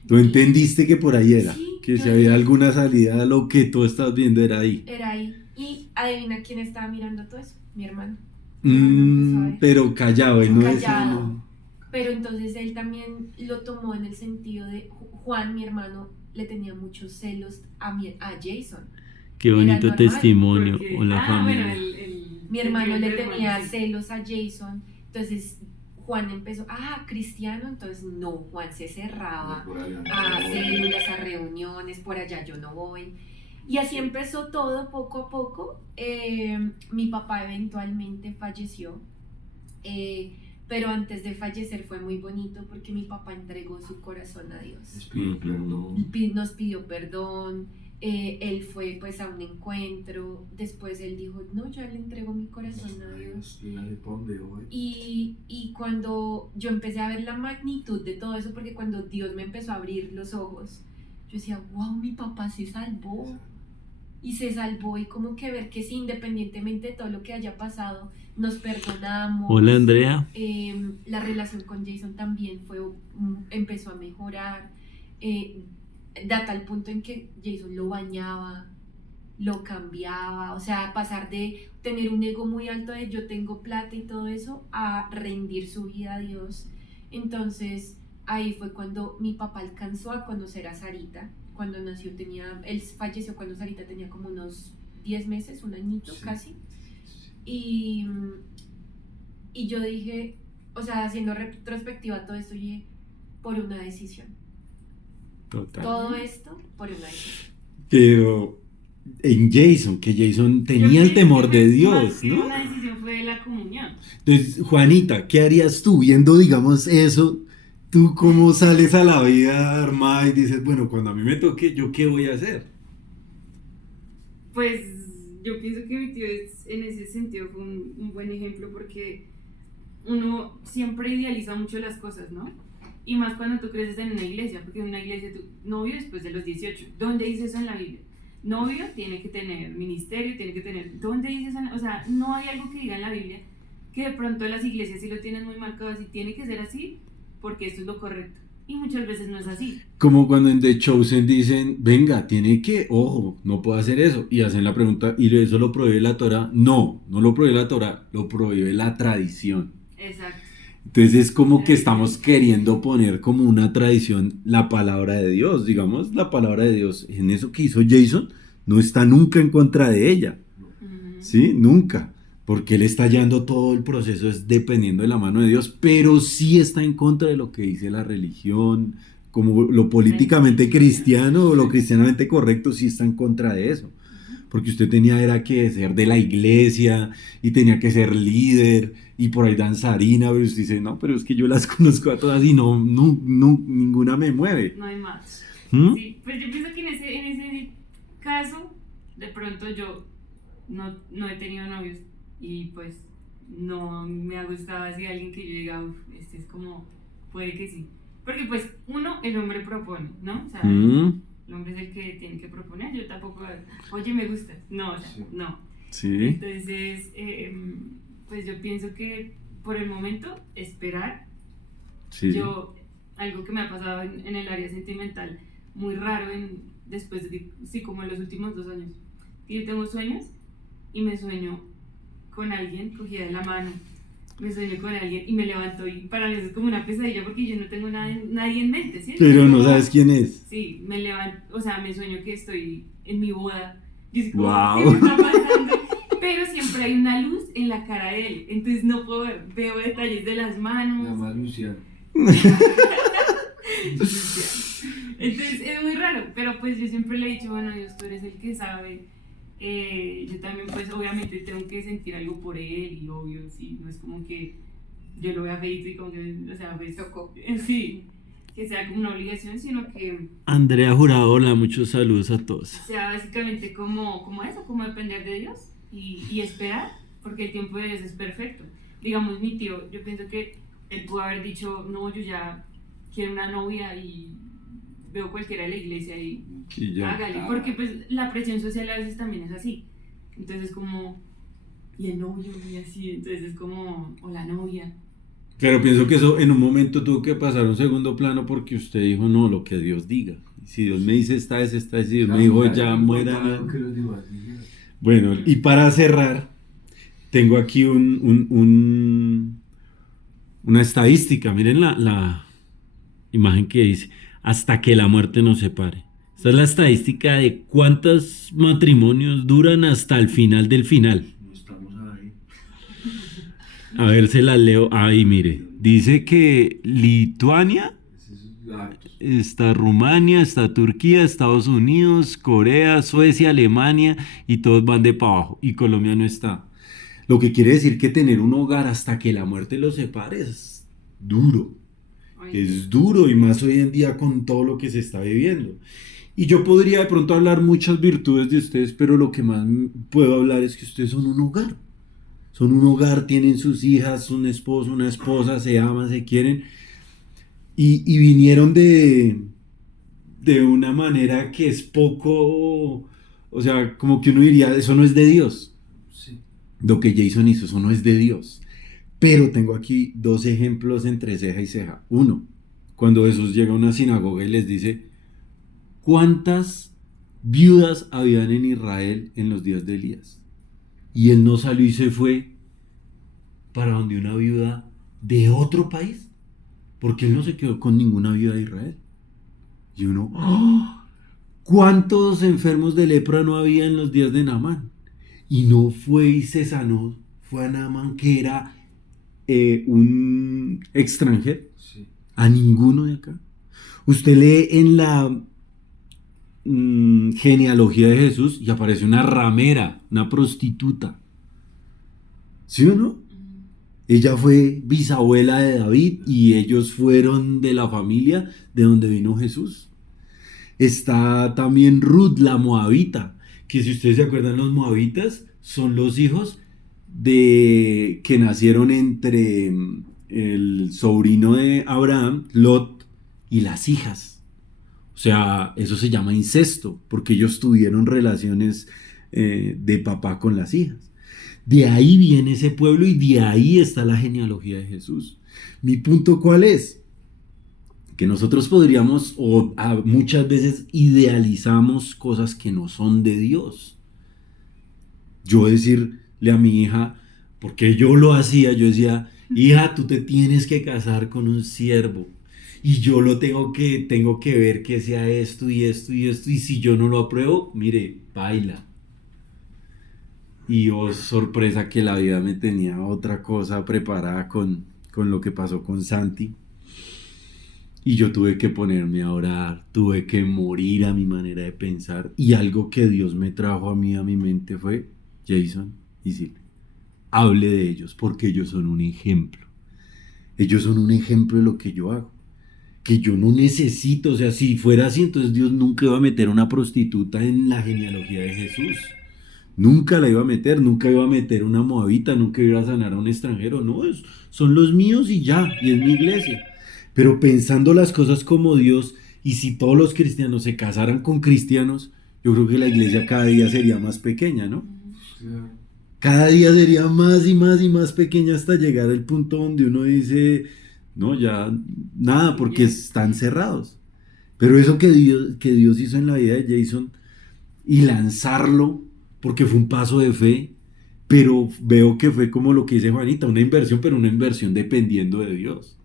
Tú entendiste que por ahí era. Sí, Que yo si había dije- alguna salida, lo que tú estás viendo era ahí. Era ahí. Y adivina quién estaba mirando todo eso, mi hermano. Pero callado y no decía Callado. nada. Pero entonces él también lo tomó en el sentido de Juan, mi hermano, le tenía muchos celos a Jason. Qué Era bonito normal, testimonio. Porque- Hola, familia. Bueno, Mi hermano le sentimiento de tenía hermano, sí. celos a Jason. Entonces Juan empezó, cristiano, entonces no, Juan se cerraba Por allá. a células, a reuniones, por allá yo no voy. Y así empezó todo poco a poco. Mi papá eventualmente falleció, pero antes de fallecer fue muy bonito porque mi papá entregó su corazón a Dios. Espíritu, perdón. Nos pidió perdón, él fue pues a un encuentro, después él dijo, no, yo le entrego mi corazón a Dios. Mírale pa' dónde voy. Y cuando yo empecé a ver la magnitud de todo eso, porque cuando Dios me empezó a abrir los ojos, yo decía, wow, mi papá se salvó. Y se salvó, y como que ver que sí, independientemente de todo lo que haya pasado, nos perdonamos. Hola, Andrea. La relación con Jason también empezó a mejorar, da tal punto en que Jason lo bañaba, lo cambiaba, o sea, pasar de tener un ego muy alto de yo tengo plata y todo eso, a rendir su vida a Dios. Entonces ahí fue cuando mi papá alcanzó a conocer a Sarita, cuando nació él falleció cuando Sarita tenía como unos 10 meses, un añito Sí. casi. Y yo dije, o sea, haciendo retrospectiva a todo esto, yo dije, por una decisión. Total. Todo esto por una decisión. Pero en Jason, que Jason Yo tenía el pienso temor que de más Dios, que ¿no? una decisión fue la comunión. Entonces, Juanita, ¿qué harías tú viendo, digamos, eso? ¿Tú cómo sales a la vida armada y dices, bueno, cuando a mí me toque, ¿yo qué voy a hacer? Pues yo pienso que mi tío en ese sentido fue un buen ejemplo porque uno siempre idealiza mucho las cosas, ¿no? Y más cuando tú creces en una iglesia, porque en una iglesia tu novio después de los 18, ¿dónde dice eso en la Biblia? Novio tiene que tener ministerio, tiene que tener, ¿dónde dice eso? O sea, no hay algo que diga en la Biblia que de pronto las iglesias sí lo tienen muy marcado así, tiene que ser así porque esto es lo correcto. Y muchas veces no es así. Como cuando en The Chosen dicen, venga, tiene que, ojo, no puedo hacer eso. Y hacen la pregunta, ¿y eso lo prohíbe la Torah? No, no lo prohíbe la Torah, lo prohíbe la tradición. Exacto. Entonces es como que estamos queriendo poner como una tradición la palabra de Dios. Digamos, la palabra de Dios en eso que hizo Jason no está nunca en contra de ella. Ujú. ¿Sí? Nunca. Porque él está hallando todo el proceso, es dependiendo de la mano de Dios, pero sí está en contra de lo que dice la religión, como lo políticamente cristiano o lo cristianamente correcto, sí está en contra de eso. Porque usted era que ser de la iglesia y tenía que ser líder y por ahí danzarina, pero usted dice, no, pero es que yo las conozco a todas y no, ninguna me mueve. No hay más. ¿Mm? Sí, pues yo pienso que en ese caso, de pronto yo no he tenido novios y pues no me ha gustado así alguien que yo diga, uff, este es como, puede que sí. Porque pues el hombre propone, ¿no? O sea, ¿Mm? el hombre es el que tiene que proponer, yo tampoco, oye, me gusta. No, o sea, Sí. no. Sí. Entonces, pues yo pienso que por el momento esperar. Sí. Yo, algo que me ha pasado en el área sentimental, muy raro después de, sí, como en los últimos 2 años, que yo tengo sueños y me sueño con alguien cogida de la mano, me sueño con alguien y me levanto y para mí eso es como una pesadilla porque yo no tengo nadie en mente, ¿sí? Pero no Como- sabes quién es. Sí, me levanto, o sea, me sueño que estoy en mi boda. Y es como, Wow. ¿qué me está pasando? Pero siempre hay una luz en la cara de él, entonces no puedo ver, veo detalles de las Se manos. llama Luciano. Entonces es muy raro, pero pues yo siempre le he dicho, bueno, Dios, tú eres el que sabe. Yo también pues obviamente tengo que sentir algo por él y obvio, sí, no es como que yo lo vea feito y como que, o sea, pues, Tocó. sí, que sea como una obligación, sino que Andrea Jurado, hola, muchos saludos a todos. sea básicamente como eso, como depender de Dios y esperar, porque el tiempo de Dios es perfecto. Digamos, mi tío, yo pienso que él pudo haber dicho, no, yo ya quiero una novia y veo cualquiera de la iglesia y Y ya. hágale, porque pues la presión social a veces también es así. Entonces como, y el novio y así, entonces es como, o la novia. Pero pienso que eso en un momento tuvo que pasar a un segundo plano porque usted dijo, no, lo que Dios diga. Si Dios me dice esta es, si Dios me dijo ya muera. Lo que los demás dijeron. Bueno, y para cerrar, tengo aquí una estadística. Miren la imagen que dice, hasta que la muerte nos separe. Esta es la estadística de cuántos matrimonios duran hasta el final del final. No estamos ahí. A ver, se las leo. Ahí, mire. Dice que Lituania, Ese es hartos. está Rumania, está Turquía, Estados Unidos, Corea, Suecia, Alemania y todos van de para abajo. Y Colombia no está. Lo que quiere decir que tener un hogar hasta que la muerte los separe es duro. Oye, Es duro y más hoy en día con todo lo que se está viviendo. Y yo podría de pronto hablar muchas virtudes de ustedes, pero lo que más puedo hablar es que ustedes son un hogar. Son un hogar, tienen sus hijas, un esposo, una esposa, se aman, se quieren. Y vinieron de una manera que es poco, o sea, como que uno diría, eso no es de Dios. Sí. Lo que Jason hizo, eso no es de Dios. Pero tengo aquí 2 ejemplos entre ceja y ceja. Uno, cuando Jesús llega a una sinagoga y les dice, ¿cuántas viudas habían en Israel en los días de Elías? Y él no salió y se fue para donde una viuda de otro país, porque él no se quedó con ninguna viuda de Israel. Y uno, ¡oh! ¿Cuántos enfermos de lepra no había en los días de Naamán? Y no fue y se sanó, fue a Naamán, que era un extranjero, Sí. a ninguno de acá. Usted lee en la genealogía de Jesús y aparece una ramera, una prostituta. ¿Sí o no? Ella fue bisabuela de David y ellos fueron de la familia de donde vino Jesús. Está también Ruth, la moabita, que si ustedes se acuerdan, los moabitas son los hijos de que nacieron entre el sobrino de Abraham, Lot, y las hijas. O sea, eso se llama incesto, porque ellos tuvieron relaciones de papá con las hijas. De ahí viene ese pueblo y de ahí está la genealogía de Jesús. Mi punto, ¿cuál es? Que nosotros podríamos, muchas veces idealizamos cosas que no son de Dios. Yo decirle a mi hija, porque yo lo hacía, yo decía, hija, tú te tienes que casar con un siervo. Y yo lo tengo que ver que sea esto y esto y esto. Y si yo no lo apruebo, mire, baila. Y oh, sorpresa que la vida me tenía otra cosa preparada con lo que pasó con Santi. Y yo tuve que ponerme a orar, tuve que morir a mi manera de pensar. Y algo que Dios me trajo a mí, a mi mente, fue: Jason y Silvia, hable de ellos, porque ellos son un ejemplo. Ellos son un ejemplo de lo que yo hago. Que yo no necesito, o sea, si fuera así, entonces Dios nunca iba a meter una prostituta en la genealogía de Jesús. Nunca la iba a meter, nunca iba a meter una moabita, nunca iba a sanar a un extranjero. No, son los míos y ya, y es mi iglesia. Pero pensando las cosas como Dios, y si todos los cristianos se casaran con cristianos, yo creo que la iglesia cada día sería más pequeña, ¿no? Cada día sería más y más y más pequeña hasta llegar al punto donde uno dice, no, ya nada, porque están cerrados. Pero eso que Dios hizo en la vida de Jason y lanzarlo, porque fue un paso de fe, pero veo que fue como lo que dice Juanita, una inversión, pero una inversión dependiendo de Dios.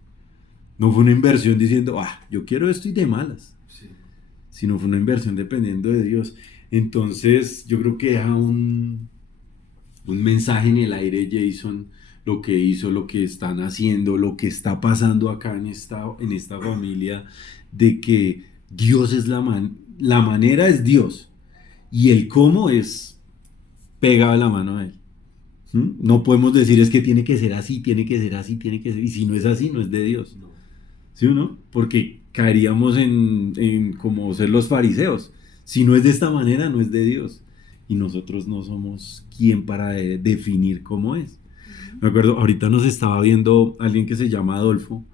No fue una inversión diciendo, yo quiero esto y de malas, Sí. sino fue una inversión dependiendo de Dios. Entonces yo creo que deja un mensaje en el aire, Jason, lo que hizo, lo que están haciendo, lo que está pasando acá en esta familia, de que Dios es la manera es Dios, y el cómo es pegado a la mano a Él. No podemos decir es que tiene que ser así, tiene que ser así, tiene que ser, y si no es así, no es de Dios. No. ¿Sí o no? Porque caeríamos en como ser los fariseos. Si no es de esta manera, no es de Dios. Y nosotros no somos quien para definir cómo es. Me acuerdo, ahorita nos estaba viendo alguien que se llama Adolfo.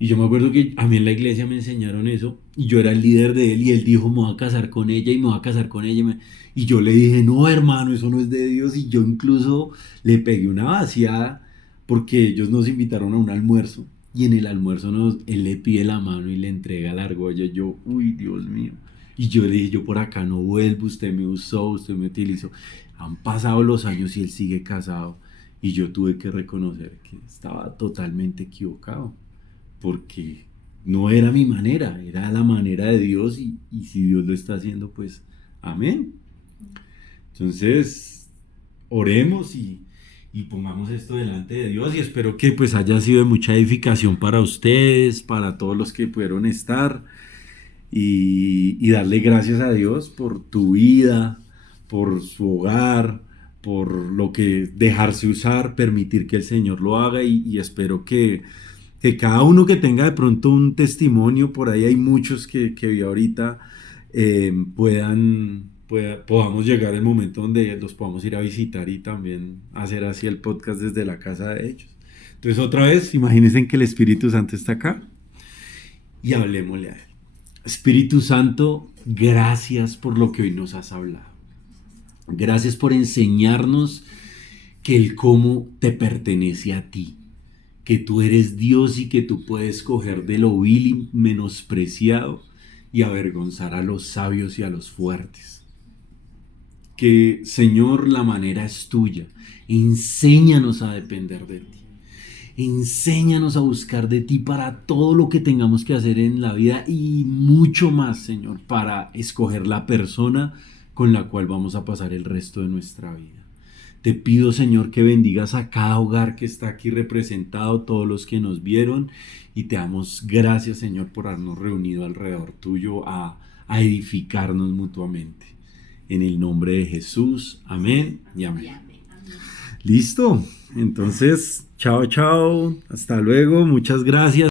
Y yo me acuerdo que a mí en la iglesia me enseñaron eso. Y yo era el líder de él. Y él dijo, me voy a casar con ella y me voy a casar con ella. Y yo le dije, no, hermano, eso no es de Dios. Y yo incluso le pegué una vaciada porque ellos nos invitaron a un almuerzo. Y en el almuerzo él le pide la mano y le entrega la argolla. Yo, uy, Dios mío. Y yo le dije, yo por acá no vuelvo, usted me usó, usted me utilizó. Han pasado los años y él sigue casado. Y yo tuve que reconocer que estaba totalmente equivocado. Porque no era mi manera, era la manera de Dios. Y si Dios lo está haciendo, pues, amén. Entonces, oremos y pongamos esto delante de Dios, y espero que pues haya sido de mucha edificación para ustedes, para todos los que pudieron estar, y darle gracias a Dios por tu vida, por su hogar, por lo que dejarse usar, permitir que el Señor lo haga, y espero que cada uno que tenga de pronto un testimonio, por ahí hay muchos que vi ahorita, podamos llegar al momento donde los podamos ir a visitar y también hacer así el podcast desde la casa de ellos. Entonces, otra vez, imagínense que el Espíritu Santo está acá y hablemosle a Él. Espíritu Santo, gracias por lo que hoy nos has hablado. Gracias por enseñarnos que el cómo te pertenece a ti, que tú eres Dios y que tú puedes coger de lo vil y menospreciado y avergonzar a los sabios y a los fuertes. Que, Señor, la manera es tuya. Enséñanos a depender de ti. Enséñanos a buscar de ti para todo lo que tengamos que hacer en la vida y mucho más, Señor, para escoger la persona con la cual vamos a pasar el resto de nuestra vida. Te pido, Señor, que bendigas a cada hogar que está aquí representado, todos los que nos vieron, y te damos gracias, Señor, por habernos reunido alrededor tuyo a edificarnos mutuamente. En el nombre de Jesús, amén y amén. Listo, entonces, chao, chao, hasta luego, muchas gracias.